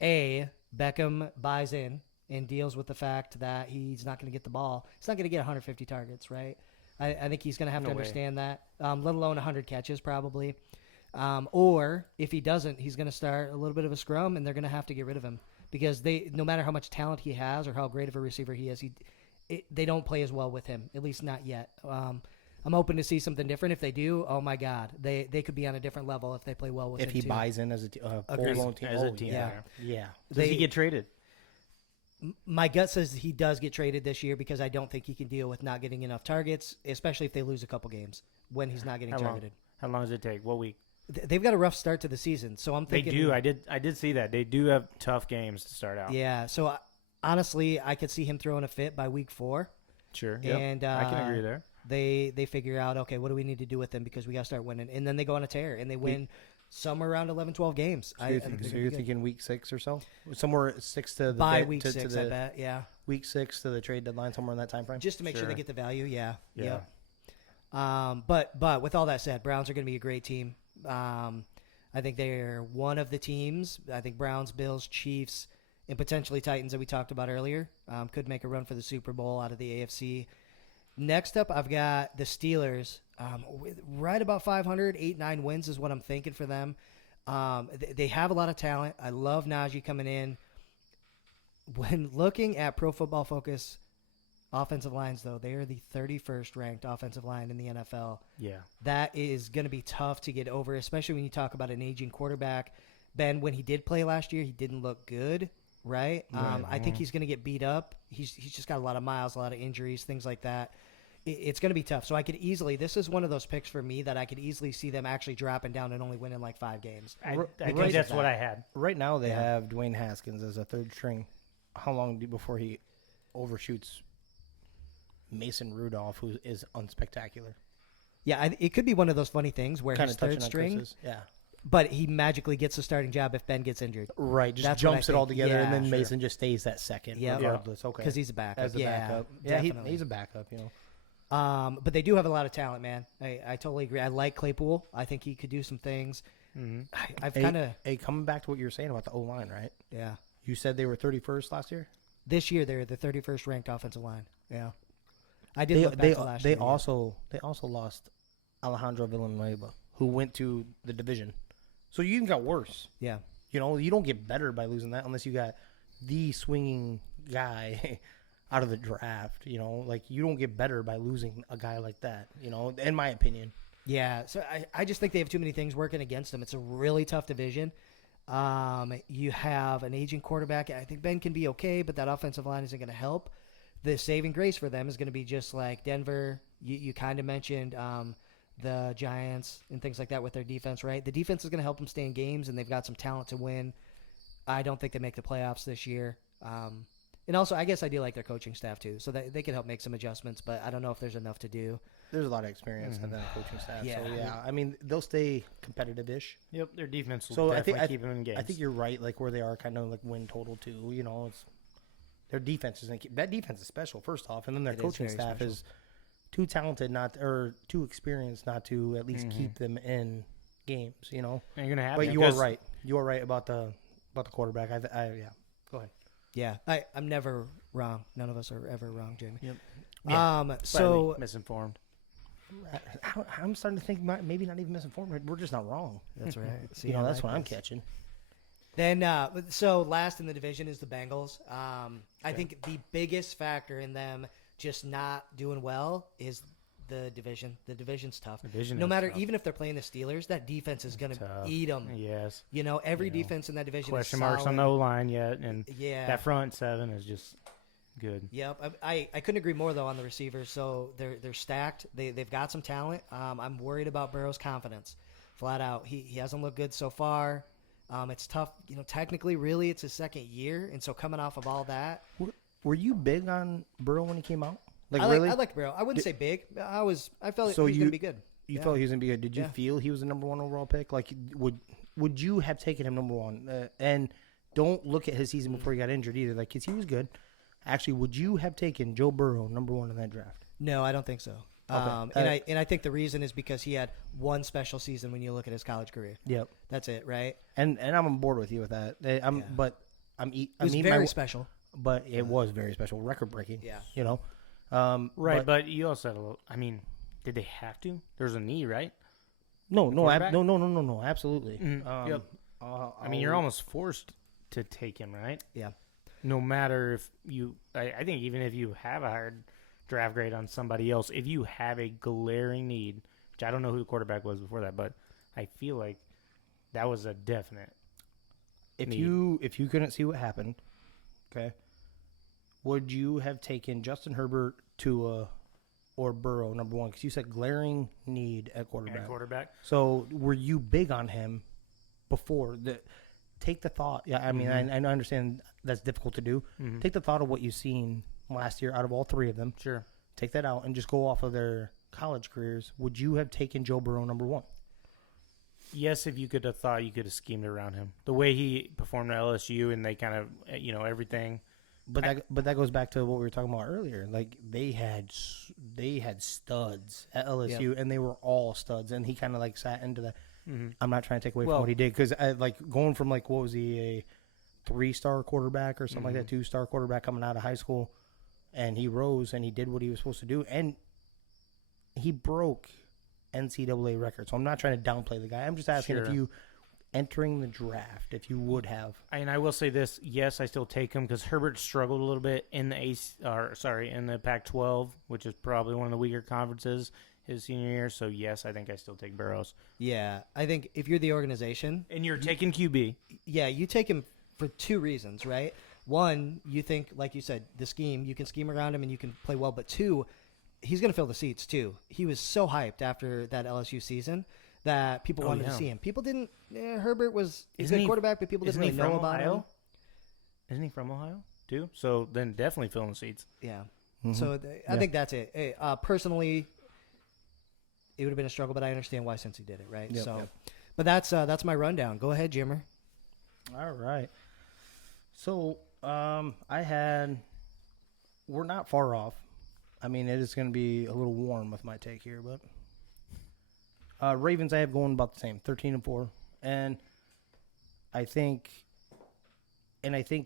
Beckham buys in and deals with the fact that he's not going to get the ball. He's not going to get 150 targets, right? I think he's going to have to understand that, let alone 100 catches probably. Or if he doesn't, he's going to start a little bit of a scrum, and they're going to have to get rid of him because no matter how much talent he has or how great of a receiver he is, they don't play as well with him, at least not yet. I'm hoping to see something different. If they do, oh my God, they could be on a different level if they play well with him. If he too. buys in as a full-blown team. As a team. Yeah. Does he get traded? My gut says he does get traded this year because I don't think he can deal with not getting enough targets, especially if they lose a couple games when he's not getting targeted. How long does it take? What week? They've got a rough start to the season, so I'm thinking They do. I did see that. They do have tough games to start out. Yeah, so honestly, I could see him throwing a fit by week 4. Sure. Yep. And I can agree there. They figure out, okay, what do we need to do with him because we got to start winning, and then they go on a tear and they win somewhere around 11, 12 games. So you're thinking week 6 or so, somewhere 6 to the by week 6, I bet. Yeah, week 6 to the trade deadline, somewhere in that time frame. just to make sure Sure. they get the value. Yeah. Yeah. But with all that said, Browns are going to be a great team. I think they're one of the teams. I think Browns, Bills, Chiefs, and potentially Titans that we talked about earlier could make a run for the Super Bowl out of the AFC. Next up, I've got the Steelers. Right about 500, 8-9 wins is what I'm thinking for them. They have a lot of talent. I love Najee coming in. When looking at Pro Football Focus offensive lines, though, they are the 31st ranked offensive line in the NFL. Yeah. That is going to be tough to get over, especially when you talk about an aging quarterback. Ben, when he did play last year, he didn't look good, right? I think he's going to get beat up. He's just got a lot of miles, a lot of injuries, things like that. It's going to be tough. So I could easily – this is one of those picks for me that I could easily see them actually dropping down and only winning like 5 games. I think that's what I had. Right now they have Dwayne Haskins as a third string. How long before he overshoots Mason Rudolph, who is unspectacular? Yeah, it could be one of those funny things where Kind he's of touching third on string, Chris's. Yeah. but he magically gets a starting job if Ben gets injured. Right, just That's what I jumps it all think. together, and Yeah, then sure. Mason just stays that second, Yeah. regardless. Okay, Because he's a backup. as a backup. Yeah, definitely. he's a backup. But they do have a lot of talent, man. I totally agree. I like Claypool. I think he could do some things. Mm-hmm. I've kind of Hey, coming back to what you were saying about the O-line, right? yeah. You said they were 31st last year? This year they're the 31st ranked offensive line. Yeah, I did They look back to last they year. also lost Alejandro Villanueva, who went to the division. So you even got worse. Yeah. You know, you don't get better by losing that unless you got the swinging guy out of the draft. You know, like you don't get better by losing a guy like that. You know, in my opinion. Yeah, so I just think they have too many things working against them. It's a really tough division. You have an aging quarterback. I think Ben can be okay, but that offensive line isn't going to help. The saving grace for them is going to be just like Denver. You kind of mentioned the Giants and things like that with their defense, right? The defense is going to help them stay in games, and they've got some talent to win. I don't think they make the playoffs this year. And also, I guess I do like their coaching staff too, so they can help make some adjustments, but I don't know if there's enough to do. There's a lot of experience in that coaching staff. Yeah. So, yeah, I mean, they'll stay competitive-ish. Yep, their defense will So definitely keep them in games. I think you're right, like where they are kind of like win total too. You know, it's their defense is that defense is special first off, and then their It is coaching very staff special. is too talented or too experienced not to at least keep them in games. You know, And you're gonna have but them you are 'cause right. You are right about the quarterback. Yeah. Go ahead. Yeah, I'm never wrong. None of us are ever wrong, Jamie. Yep. So Slightly misinformed. I'm starting to think maybe not even misinformed. We're just not wrong. that's right. See, You know, I that's like what I'm this. catching. Then, so last in the division is the Bengals. I think the biggest factor in them just not doing well is the division. The division's tough. Division No is matter, tough. even if they're playing the Steelers, that defense is going to Tough. eat them. Yes. You know, every You know, defense in that division Question is marks on the solid. O-line yet, and Yeah. that front seven is just good. Yep. I couldn't agree more, though, on the receivers. So they're stacked. They've got some talent. I'm worried about Burrow's confidence, flat out. He hasn't looked good so far. It's tough. You know, technically, really, it's his second year. And so coming off of all that. Were you big on Burrow when he came out? Like, I really? liked Burrow. I wouldn't say big. I felt So he was you- going to be good. You Yeah. felt he was going to be good. Did you Yeah. feel he was the number 1 overall pick? Like, would you have taken him number 1? And don't look at his season before he got injured either. Like, 'cause he was good. Actually, would you have taken Joe Burrow number 1 in that draft? No, I don't think so. Okay. And I think the reason is because he had one special season when you look at his college career. Yep. That's it, right? And I'm on board with you with that. I'm Yeah. but It was very special. but it was very special, record breaking. Yeah. You know. Right, but you also had a little. I mean, did they have to? There's a knee, right? no, quarterback? no, absolutely. Yep. I mean, you're almost forced to take him, right? Yeah. No matter if you, I think even if you have a higher draft grade on somebody else, if you have a glaring need, which I don't know who the quarterback was before that, but I feel like that was a definite. If need. you couldn't see what happened, okay, would you have taken Justin Herbert, Tua, or Burrow number 1? Because you said glaring need at quarterback. So were you big on him before? Take the thought. Yeah, I mean, I understand that's difficult to do. Mhm. Take the thought of what you've seen last year out of all 3 of them. Sure. Take that out and just go off of their college careers. Would you have taken Joe Burrow number 1? Yes, if you could have thought you could have schemed around him. The way he performed at LSU and they kind of, everything. But that goes back to what we were talking about earlier. Like they had studs at LSU, and they were all studs. And he kind of like sat into that. Mm-hmm. I'm not trying to take away Well- from what he did because like going from like what was he, a 3-star quarterback or something like that, 2-star quarterback coming out of high school, and he rose and he did what he was supposed to do, and he broke NCAA records. So I'm not trying to downplay the guy. I'm just asking if Sure. you entering the draft, if you would have. And I will say this: yes, I still take him because Herbert struggled a little bit in the in the Pac-12, which is probably one of the weaker conferences his senior year. So yes, I think I still take Burrows. Yeah. I think if you're the organization, And you're taking QB. yeah, you take him for 2 reasons, right? One, you think, like you said, the scheme, you can scheme around him and you can play well. But 2, he's going to fill the seats, too. He was so hyped after that LSU season that people wanted to see him. People didn't Herbert was a Isn't good he- quarterback, but people didn't Isn't he really from know about Ohio? him. Isn't he from Ohio too? So then definitely filling the seats. Yeah. Mhm. So I Yeah. think that's it. Hey, personally, it would have been a struggle, but I understand why since he did it, right? Yep, so, yep. but that's my rundown. Go ahead, Jimmer. All right. So, we're not far off. I mean, it is going to be a little warm with my take here, but Ravens I have going about the same, 13-4, and I think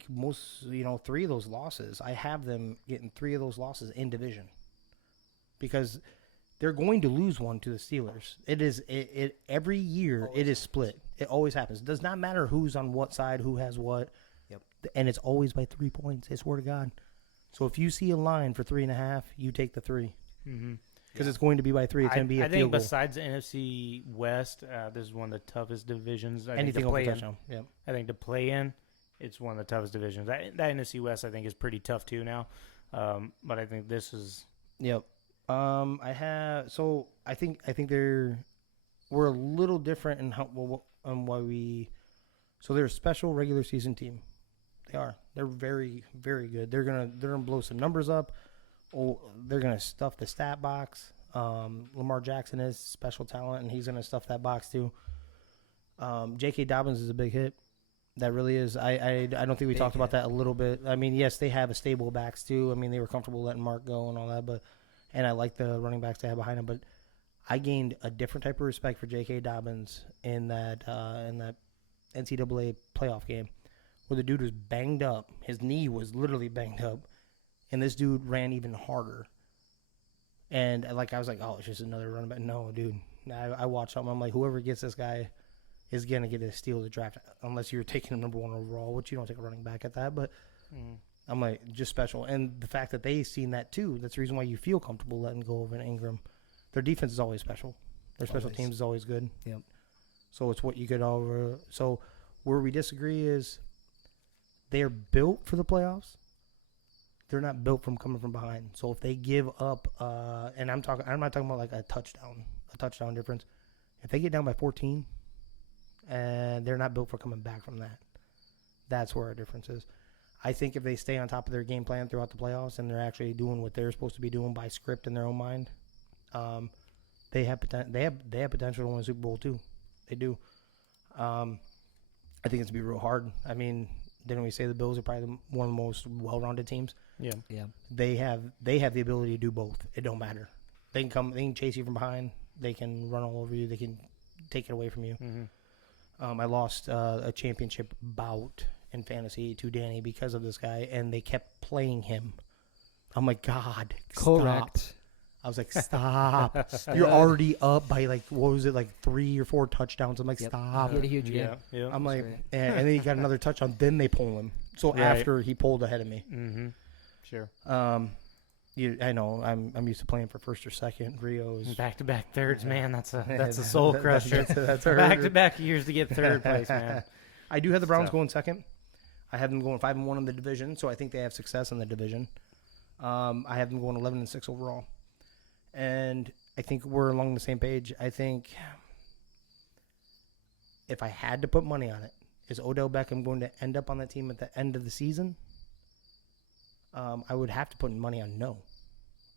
most, 3 of those losses, I have them getting 3 of those losses in division because they're going to lose one to the Steelers. It every year it is split. It always happens. It does not matter who's on what side, who has what. Yep. And it's always by 3 points. I swear to God. So if you see a line for 3.5, you take the 3 Mm-hmm. because it's going to be by 3. It's going to be a I field think goal. besides the NFC West, this is one of the toughest divisions. I Anything think to over play in. touchdown. Yep. I think to play in, it's one of the toughest divisions. That NFC West, I think, is pretty tough too now. But I think this is. Yep. I think we're a little different in why we. So they're a special regular season team. They are. They're very, very good. They're gonna blow some numbers up. Oh, they're gonna stuff the stat box. Lamar Jackson is special talent, and he's gonna stuff that box too. J.K. Dobbins is a big hit. That really is. I don't think we Big talked about hit. that a little bit. I mean, yes, they have a stable backs too. I mean, they were comfortable letting Mark go and all that, and I like the running backs they have behind him. But I gained a different type of respect for J.K. Dobbins in that NCAA playoff game where the dude was banged up. His knee was literally banged up, and this dude ran even harder. And I was like, oh, it's just another running back. No, dude. I watched him. I'm like, whoever gets this guy is going to get a steal of the draft, unless you're taking him number 1 overall, which you don't take a running back at that. But I'm like, just special. And the fact that they've seen that too, that's the reason why you feel comfortable letting go of an Ingram. Their defense is always special. Their special Always. teams is always good. Yep. So it's what you get over. So where we disagree is they are built for the playoffs. They're not built from coming from behind. So if they give up, and I'm not talking about like a touchdown difference. If they get down by 14, and they're not built for coming back from that, that's where our difference is. I think if they stay on top of their game plan throughout the playoffs and they're actually doing what they're supposed to be doing by script in their own mind, they have potential to win a Super Bowl too. They do. I think it's gonna be real hard. I mean, didn't we say the Bills are probably one of the most well-rounded teams? Yeah. Yeah. They have the ability to do both. It don't matter. They can chase you from behind. They can run all over you. They can take it away from you. Mm-hmm. I lost a championship bout in fantasy to Danny because of this guy, and they kept playing him. I'm like, God, Correct. Stop. I was like, stop. You're already up by like, what was it, like 3 or 4 touchdowns. I'm like, Yep. stop. He had a huge game. Yeah. I'm like, great. and then he got another touchdown. Then they pull him. So Right. after he pulled ahead of me. Mm-hmm. Sure. I know I'm used to playing for first or second. Rio's Back-to-back thirds, man. That's a That's- soul crusher. that's a Back-to-back years to get third place, man. I do have the Browns tough. going second. I have them going 5-1 in the division, so I think they have success in the division. I have them going 11-6 overall, and I think we're along the same page. I think if I had to put money on it, is Odell Beckham going to end up on that team at the end of the season? I would have to put money on no.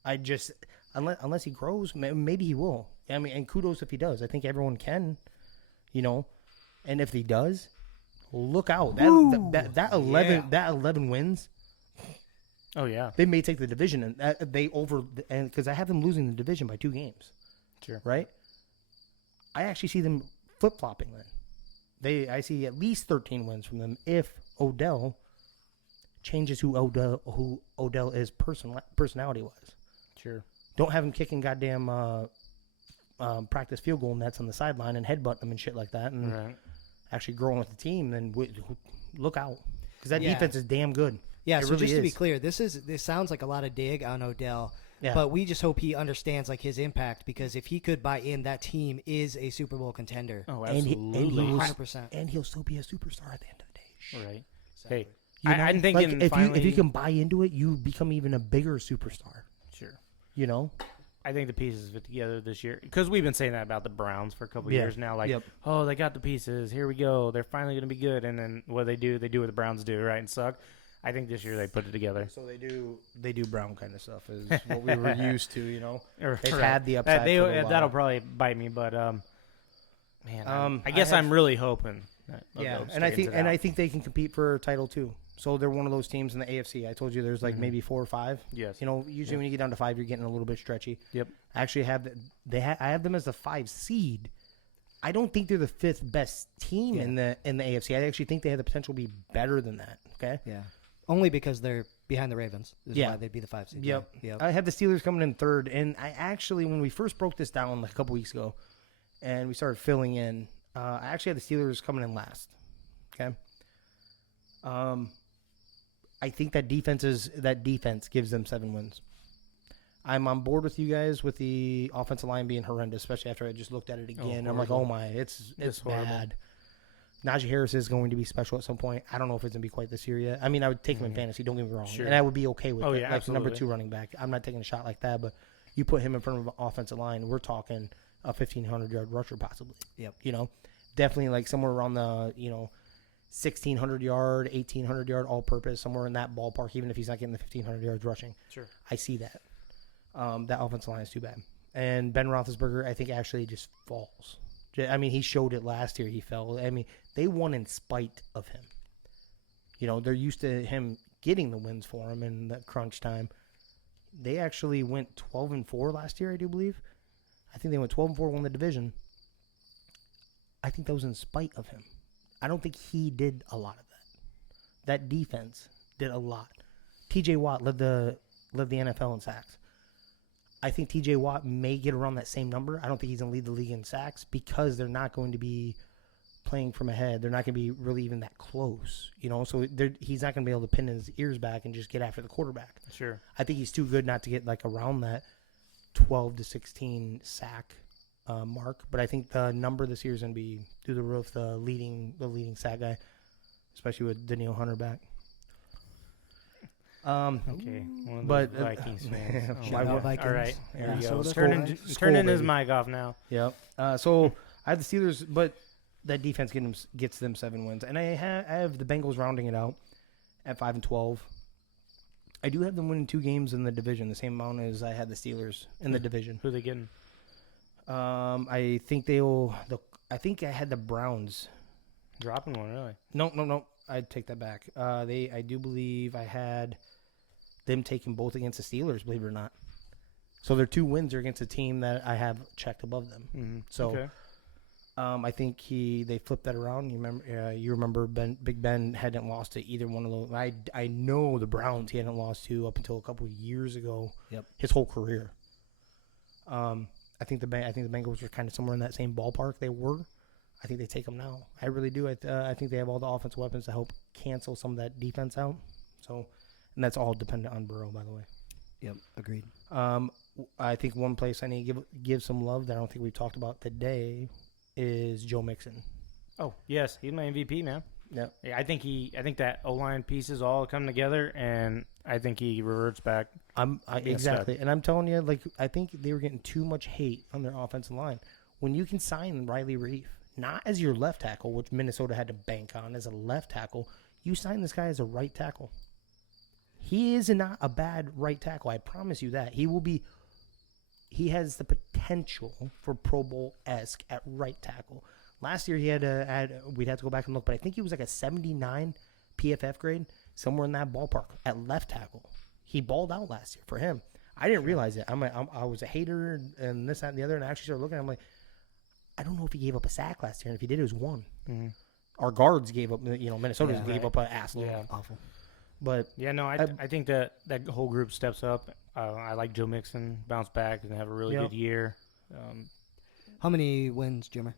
I just unless he grows, maybe he will. I mean, and kudos if he does. I think everyone can, and if he does, look out. That 11 wins. Oh, yeah. They may take the division, and because I have them losing the division by 2 games. Sure. Right? I actually see them flip-flopping then. I see at least 13 wins from them if Odell changes who Odell is personality-wise. Sure. Don't have him kicking goddamn practice field goal nets on the sideline and headbutt them and shit like that, and Right. actually growing with the team. Then look out, because that Yeah. defense is damn good. Yeah, It so really just to be is. clear, this sounds like a lot of dig on Odell, Yeah. but we just hope he understands like his impact, because if he could buy in, that team is a Super Bowl contender. Oh, And he absolutely. was- 100%. And he'll still be a superstar at the end of the day. Right. Exactly. Hey, You know? I'm thinking like, if finally. you can buy into it, you become even a bigger superstar. Sure. You know? I think the pieces fit together this year, because we've been saying that about the Browns for a couple Yeah. years now. Like, Yep. oh, they got the pieces. Here we go. They're finally going to be good. And then what they do what the Browns do, right, and suck. I think this year they put it together. So they do Brown kind of stuff is what we were used to. You know, Or- they've right. had the upside. for a little That'll while. probably bite me, but man, I I guess have- I'm really hoping. That Yeah, Odell and I straightens think it and out. I think they can compete for a title too. So they're one of those teams in the AFC. I told you there's like Mhm. maybe 4 or 5. Yes. You know, usually when you get down to 5, you're getting a little bit stretchy. Yep. I actually have I have them as the 5 seed. I don't think they're the 5th best team Yeah. in the AFC. I actually think they have the potential to be better than that. Okay. Yeah. Only because they're behind the Ravens. Is Yeah. why they'd be the 5 seed. Yep. Yep. I had the Steelers coming in 3rd, and I actually, when we first broke this down like a couple weeks ago, and we started filling in, I actually had the Steelers coming in last. Okay. I think that defense gives them 7 wins. I'm on board with you guys with the offensive line being horrendous, especially after I just looked at it again. I'm like, horrible. oh my, it's horrible. bad. Najee Harris is going to be special at some point. I don't know if it's going to be quite this year yet. I mean, I would take him in fantasy, don't get me wrong. Sure. And I would be okay with Oh, it. yeah, like number absolutely. 2 running back. I'm not taking a shot like that, but you put him in front of an offensive line, we're talking a 1,500-yard rusher possibly. Yep. You know, definitely like somewhere around the, 1,600-yard, 1,800-yard all-purpose, somewhere in that ballpark, even if he's not getting the 1,500 yards rushing. Sure. I see that. That offensive line is too bad. And Ben Roethlisberger, I think, actually just falls. I mean, he showed it last year. He fell. I mean, they won in spite of him. You know, they're used to him getting the wins for him in the crunch time. They actually went 12-4 last year, I do believe. I think they went 12-4, won the division. I think that was in spite of him. I don't think he did a lot of that. That defense did a lot. T.J. Watt led the NFL in sacks. I think T.J. Watt may get around that same number. I don't think he's going to lead the league in sacks because they're not going to be playing from ahead. They're not going to be really even that close, So he's not going to be able to pin his ears back and just get after the quarterback. Sure. I think he's too good not to get like around that. 12 to 16 sack mark. But I think the number this year is going to be through the roof. The leading sack guy, especially with Daniil Hunter back. Okay, one of but those Vikings fans. Oh, Shout my out God. Vikings. All right, Yeah. there we go. Minnesota. Turning his baby. mic off now. Yep. So I have the Steelers, but that defense gets them 7 wins, and I have the Bengals rounding it out at 5-12. I do have them winning 2 games in the division, the same amount as I had the Steelers in the division. Who are they getting? I think I think I had the Browns. Dropping one, really? No. I'd take that back. I do believe I had them taking both against the Steelers, believe it or not. So their 2 wins are against a team that I have checked above them. Mm-hmm. So okay. I think they flipped that around. You remember Big Ben hadn't lost to either one of those. I know the Browns he hadn't lost to up until a couple of years ago. Yep. His whole career. I think the Bengals were kind of somewhere in that same ballpark they were. I think they take them now. I really do. I think they have all the offensive weapons to help cancel some of that defense out. So, and that's all dependent on Burrow, by the way. Yep, agreed. I think one place I need to give some love that I don't think we've talked about today is Joe Mixon. Oh, yes, he's my MVP, man. Yep. Yeah, I think that O-line pieces all come together, and I think he reverts back. Exactly, and I'm telling you, like, I think they were getting too much hate on their offensive line. When you can sign Riley Reef, not as your left tackle, which Minnesota had to bank on as a left tackle, you sign this guy as a right tackle. He is not a bad right tackle. I promise you that. He has the potential for Pro Bowl-esque at right tackle. Last year we'd have to go back and look, but I think he was like a 79 PFF grade, somewhere in that ballpark at left tackle. He balled out last year for him. I didn't realize it. I was a hater and this, that, and the other, and I actually started looking. I'm like, I don't know if he gave up a sack last year, and if he did, it was 1. Mm-hmm. Our guards gave up, Minnesota gave up an ass load. Yeah. Awful. But Yeah, no, I think that whole group steps up. I like Joe Mixon, bounce back, and have a really good year. How many wins, Jimmer?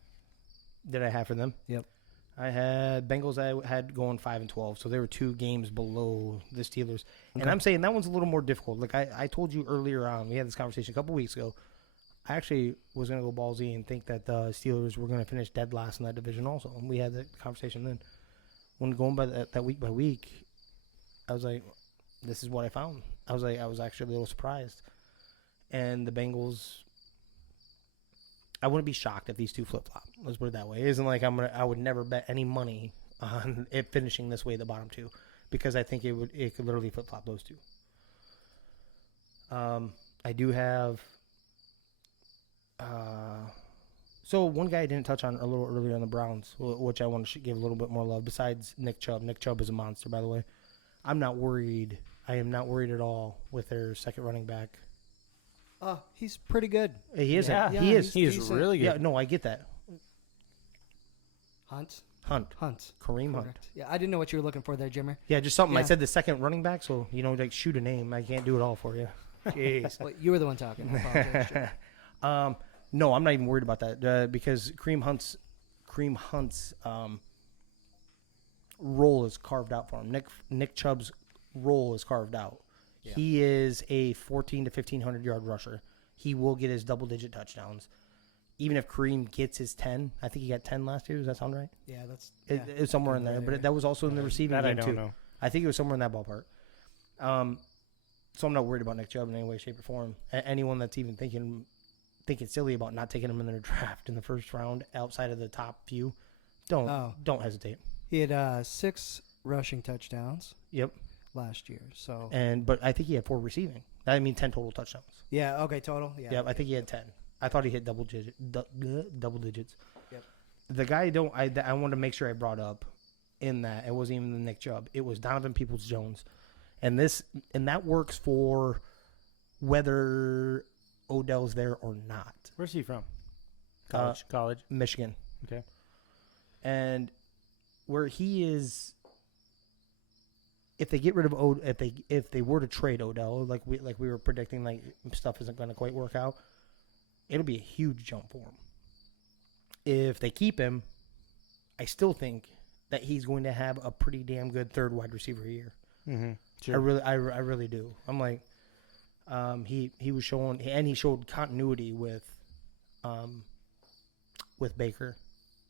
did I have for them? Yep. I had Bengals. I had going 5-12, so they were 2 games below the Steelers. Okay. And I'm saying that one's a little more difficult. Like I told you earlier on, we had this conversation a couple weeks ago. I actually was going to go ballsy and think that the Steelers were going to finish dead last in that division also. And we had that conversation then. When going by that week by week, I was like, this is what I found. I was actually a little surprised. And the Bengals, I wouldn't be shocked if these two flip-flop. Let's put it that way. It isn't like I would never bet any money on it finishing this way, the bottom two, because I think it could literally flip-flop those two. I do have so one guy I didn't touch on a little earlier on the Browns, which I want to give a little bit more love, besides Nick Chubb. Nick Chubb is a monster, by the way. I'm not worried. I am not worried at all with their second running back. He's pretty good. He is. Yeah, he is. He is decent. really good. Yeah, no, I get that. Hunt. Kareem Hunt. Correct. Yeah, I didn't know what you were looking for there, Jimmer. Yeah, just something. I Yeah. said the second running back, so, like, shoot a name. I can't do it all for you. Jeez. Well, you were the one talking. I apologize, Jimmer. No, I'm not even worried about that because Kareem Hunt's role is carved out for him. Nick Chubb's role is carved out. Yeah. He is a 14 to 1,500 yard rusher. He will get his double-digit touchdowns. Even if Kareem gets his 10, I think he got 10 last year. Does that sound right? Yeah, that's It's somewhere in there, but that was also in the receiving That game I don't too. know. I think it was somewhere in that ballpark. So I'm not worried about Nick Chubb in any way, shape, or form. Anyone that's even thinking silly about not taking him in their draft in the first round outside of the top few, don't hesitate. He had 6 rushing touchdowns. Yep. Last year, so but I think he had 4 receiving. I mean 10 total touchdowns. yeah, okay, total. Yeah, Yep, I think he had 10. I thought he hit double digits. Yep. The guy I wanted to make sure I brought up in that it wasn't even the Nick Chubb. It was Donovan Peoples-Jones, and that works for whether Odell's there or not. Where's he from? College. Michigan. Okay. And where he is, if they get rid of if they were to trade Odell, like we were predicting, like stuff isn't going to quite work out, it'll be a huge jump for him. If they keep him, I still think that he's going to have a pretty damn good third wide receiver year. Mm-hmm. Sure. I really do. I'm like, He was showing, and he showed continuity with Baker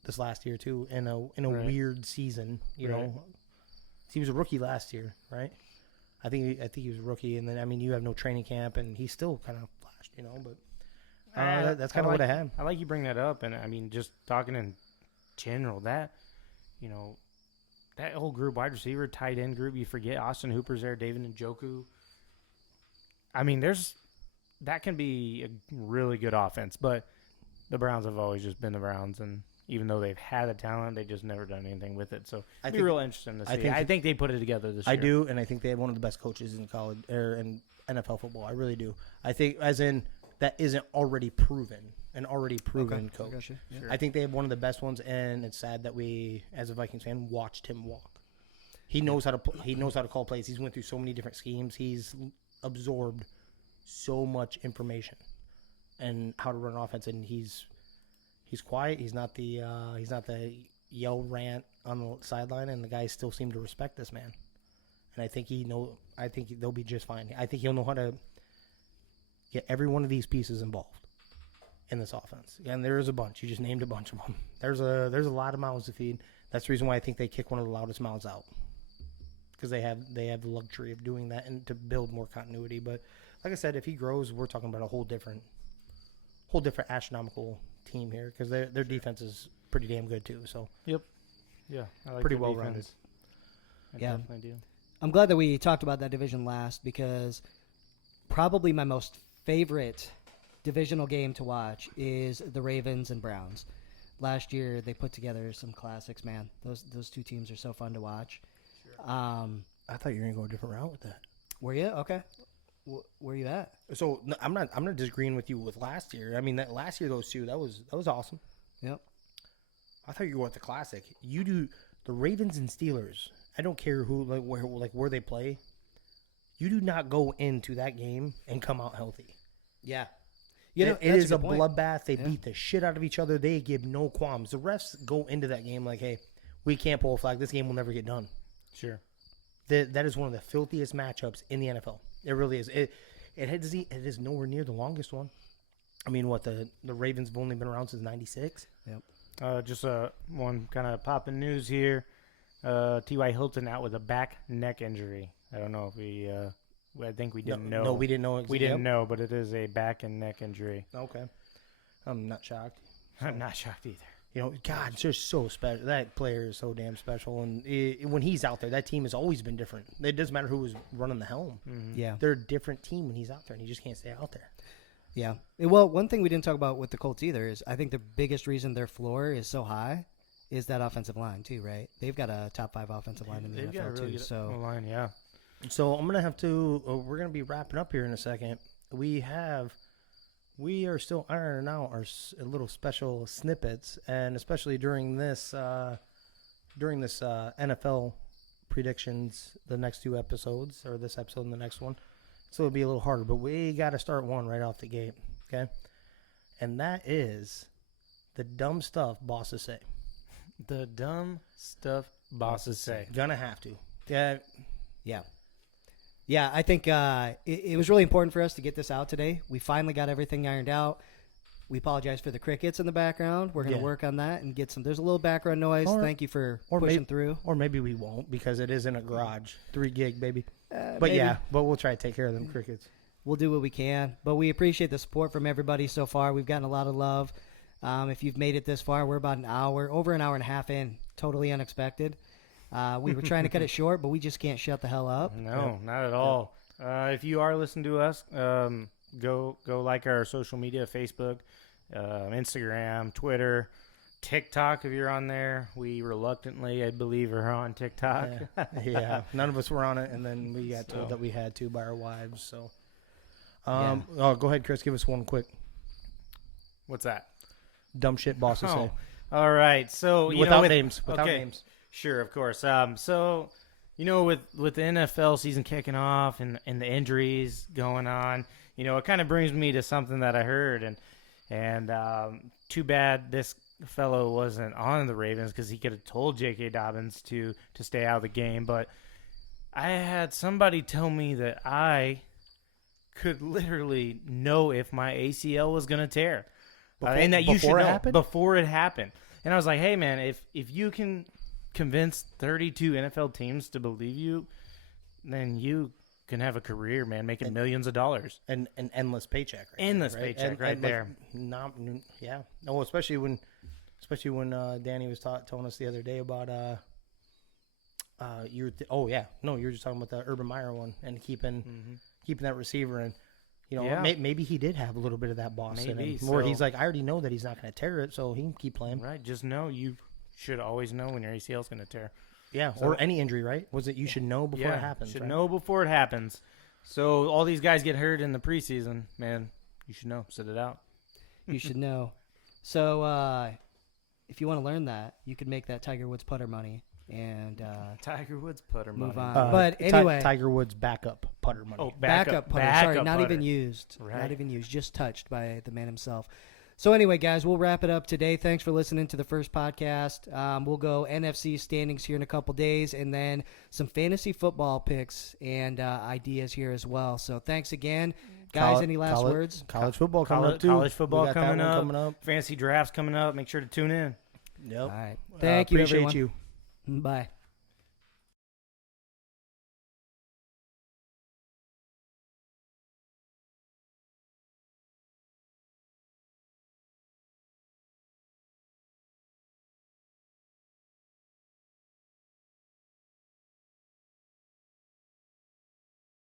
this last year too, in a Right. weird season. You Right. know, he was a rookie last year, right? I think he was a rookie, and then I mean you have no training camp, and he still kind of flashed, you know. But that's kind of what I had. I like you bring that up, and I mean, just talking in general, that that whole group, wide receiver, tight end group, you forget Austin Hooper's there, David Njoku. I mean, that can be a really good offense, but the Browns have always just been the Browns, and even though they've had the talent, they've just never done anything with it. So I it'd be think- real interesting to see. I I think- think they put it together this year. I do, and I think they have one of the best coaches in college or in NFL football. I really do. I think, as in that isn't already proven, an already proven I coach. gotcha. Yeah. Sure. I think they have one of the best ones, and it's sad that we, as a Vikings fan, watched him walk. He knows how to he knows how to call plays. He's went through so many different schemes. He's absorbed so much information and how to run an offense. And he's quiet. He's not the yell rant on the sideline. And the guys still seem to respect this man. And I think they'll be just fine. I think he'll know how to get every one of these pieces involved in this offense. And there is a bunch. You just named a bunch of them. There's a lot of mouths to feed. That's the reason why I think they kick one of the loudest mouths out, because they have the luxury of doing that and to build more continuity. But like I said, if he grows, we're talking about a whole different astronomical team here, because their defense is pretty damn good too. So Yeah, I like pretty their well defense. rounded. I Yeah. definitely do. I'm glad that we talked about that division last, because probably my most favorite divisional game to watch is the Ravens and Browns. Last year they put together some classics, man. Those two teams are so fun to watch. I thought you were gonna go a different route with that. Were you okay? Where you at? So no, I'm not disagreeing with you with last year. I mean, that last year those two, that was awesome. Yep. I thought you were with the classic. You do the Ravens and Steelers. I don't care who where they play. You do not go into that game and come out healthy. Yeah. It that's is a good point. bloodbath. They Yeah. beat the shit out of each other. They give no qualms. The refs go into that game like, hey, we can't pull a flag. This game will never get done. Sure. That is one of the filthiest matchups in the NFL. It really is. It is nowhere near the longest one. I mean, what the Ravens have only been around since '96. Just one kind of popping news here. T.Y. Hilton out with a back neck injury. I don't know if I think we didn't know. No, we didn't know. We didn't know, but it is a back and neck injury. Okay, I'm not shocked. I'm not shocked either. You know, God, it's just so special. That player is so damn special, and when he's out there, that team has always been different. It doesn't matter who was running the helm. Mm-hmm. Yeah. They're a different team when he's out there, and he just can't stay out there. Yeah. Well, one thing we didn't talk about with the Colts either is I think the biggest reason their floor is so high is that offensive line too, right? They've got a top 5 offensive line in the They've got a NFL really too. good So line, yeah. So I'm gonna have to. We're gonna be wrapping up here in a second. We are still ironing out our little special snippets, and especially during this NFL predictions, the next 2 episodes, or this episode and the next one. So it'll be a little harder, but we got to start one right off the gate, okay? And that is the dumb stuff bosses say. The dumb stuff bosses say. Gonna have to. Yeah. yeah, I think it was really important for us to get this out today. We finally got everything ironed out. We apologize for the crickets in the background. We're going to Yeah. work on that and get some. There's a little background noise. Thank you for or pushing maybe- through. Or maybe we won't, because it is in a garage. 3 gig, baby. But Maybe. yeah, but we'll try to take care of them crickets. We'll do what we can. But we appreciate the support from everybody so far. We've gotten a lot of love. If you've made it this far, we're about over an hour and a half in. Totally unexpected. We were trying to cut it short, but we just can't shut the hell up. No, not at all. If you are listening to us, go like our social media, Facebook, Instagram, Twitter, TikTok. If you're on there, we reluctantly, I believe, are on TikTok. Yeah, none of us were on it, and then we got told So. that we had to by our wives. So, Yeah. go ahead, Chris. Give us one quick What's that? dumb shit bosses say. All right. So Without with, names. Without okay. names. Sure, of course. So, with the NFL season kicking off and the injuries going on, it kind of brings me to something that I heard, and too bad this fellow wasn't on the Ravens, because he could have told J.K. Dobbins to stay out of the game. But I had somebody tell me that I could literally know if my ACL was going to tear. And that you should before it know happened? before it happened. And I was like, hey, man, if you can convince 32 NFL teams to believe you, then you can have a career, man, making millions of dollars. And an endless paycheck. Endless paycheck right there. Yeah. No, especially when Danny was telling us the other day about you were just talking about the Urban Meyer one and keeping that receiver, and maybe he did have a little bit of that boss in him, where he's like, I already know that he's not going to tear it, so he can keep playing. Right, just know you should always know when your ACL is going to tear. Yeah, or any injury, right? Was it you should know before it happens? Should right? know before it happens. So all these guys get hurt in the preseason, man. You should know. Sit it out. You should know. So if you want to learn that, you could make that Tiger Woods putter money and Tiger Woods putter move money. on. But anyway, Tiger Woods backup putter money. Oh, backup putter. Sorry, not putter. even used. Right. Not even used. Just touched by the man himself. So anyway, guys, we'll wrap it up today. Thanks for listening to the first podcast. We'll go NFC standings here in a couple days, and then some fantasy football picks and ideas here as well. So thanks again, guys. Any last words? College football coming up too. College football We got that coming one up. coming up. Fantasy drafts coming up. Make sure to tune in. Yep. All right. Thank you, appreciate everyone. you. Bye.